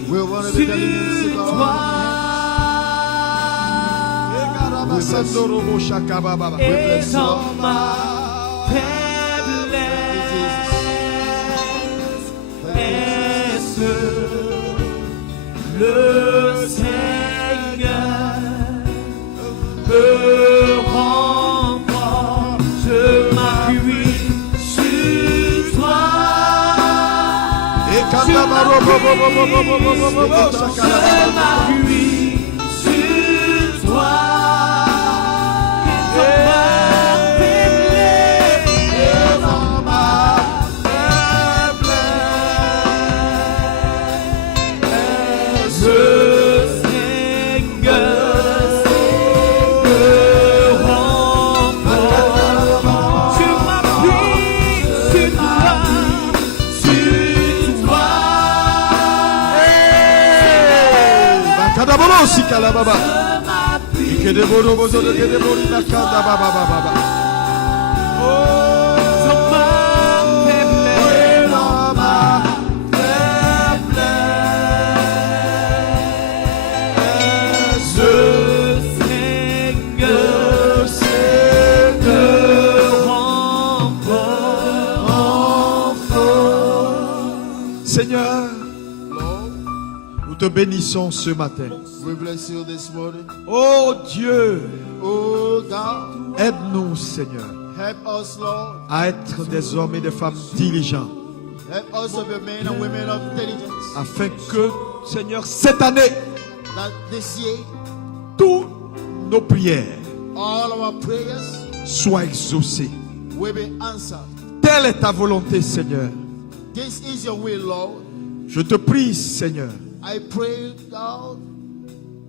We want to be diligent to God. Et dans ma faiblesse, le Seigneur me rend fort. Je m'appuie sur toi. Je m'appuie sur toi. Seigneur, nous te bénissons ce matin. We bless you this morning. Oh Dieu, Oh God, aide-nous Seigneur help us, Lord. à être des hommes et des femmes diligents Help us to be men and women of diligence. afin que Seigneur cette année That this year, toutes nos prières all our prayers soient exaucées. will be answered. Telle est ta volonté Seigneur. This is your will, Lord. Je te prie Seigneur, I pray, God,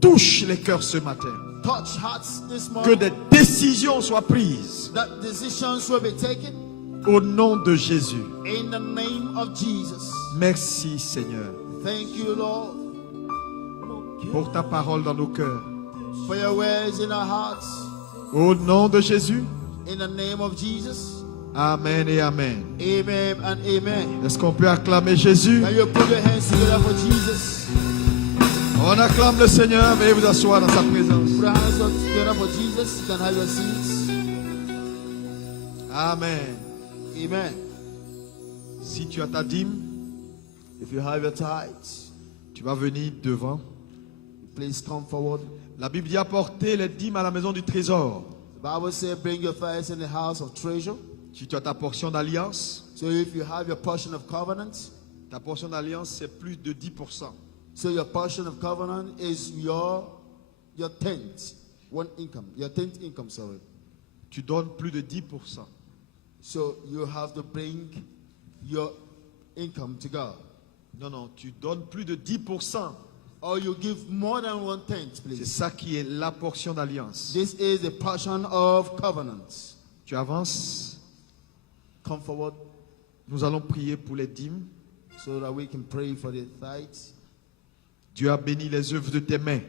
touche les cœurs ce matin. touch hearts this Que morning. des décisions soient prises That decisions will be taken au nom de Jésus. in the name of Jesus. Merci Seigneur Thank you, Lord, pour ta parole dans nos cœurs. for your words in our hearts. Au nom de Jésus, In the name of Jesus. Amen et Amen. Amen and amen. Est-ce qu'on peut acclamer Jésus? Can you put your hands together for Jesus? On acclame le Seigneur, veuillez vous asseoir dans sa présence. Put your hands up together for Jesus. You can have your seats. Amen. Amen. Si tu as ta dîme, If you have your tithes, tu vas venir devant. please come forward. La Bible dit apporter les dîmes à la maison du trésor. The Bible says, bring your tithes in the house of treasure. Si tu as ta portion d'alliance, So if you have your portion of covenant, ta portion d'alliance c'est plus de 10%. so your portion of covenant is your tenth, one income, your 10th income, sorry. Tu donnes plus de 10%. So you have to bring your income to God. Non, non, tu donnes plus de 10%. Or you give more than 1/10, C'est please. ça qui est la portion d'alliance. This is the portion of covenant. Tu avances. Come forward Nous allons prier pour les dîmes. so that we can pray for the tithes. Dieu a béni les œuvres de tes mains.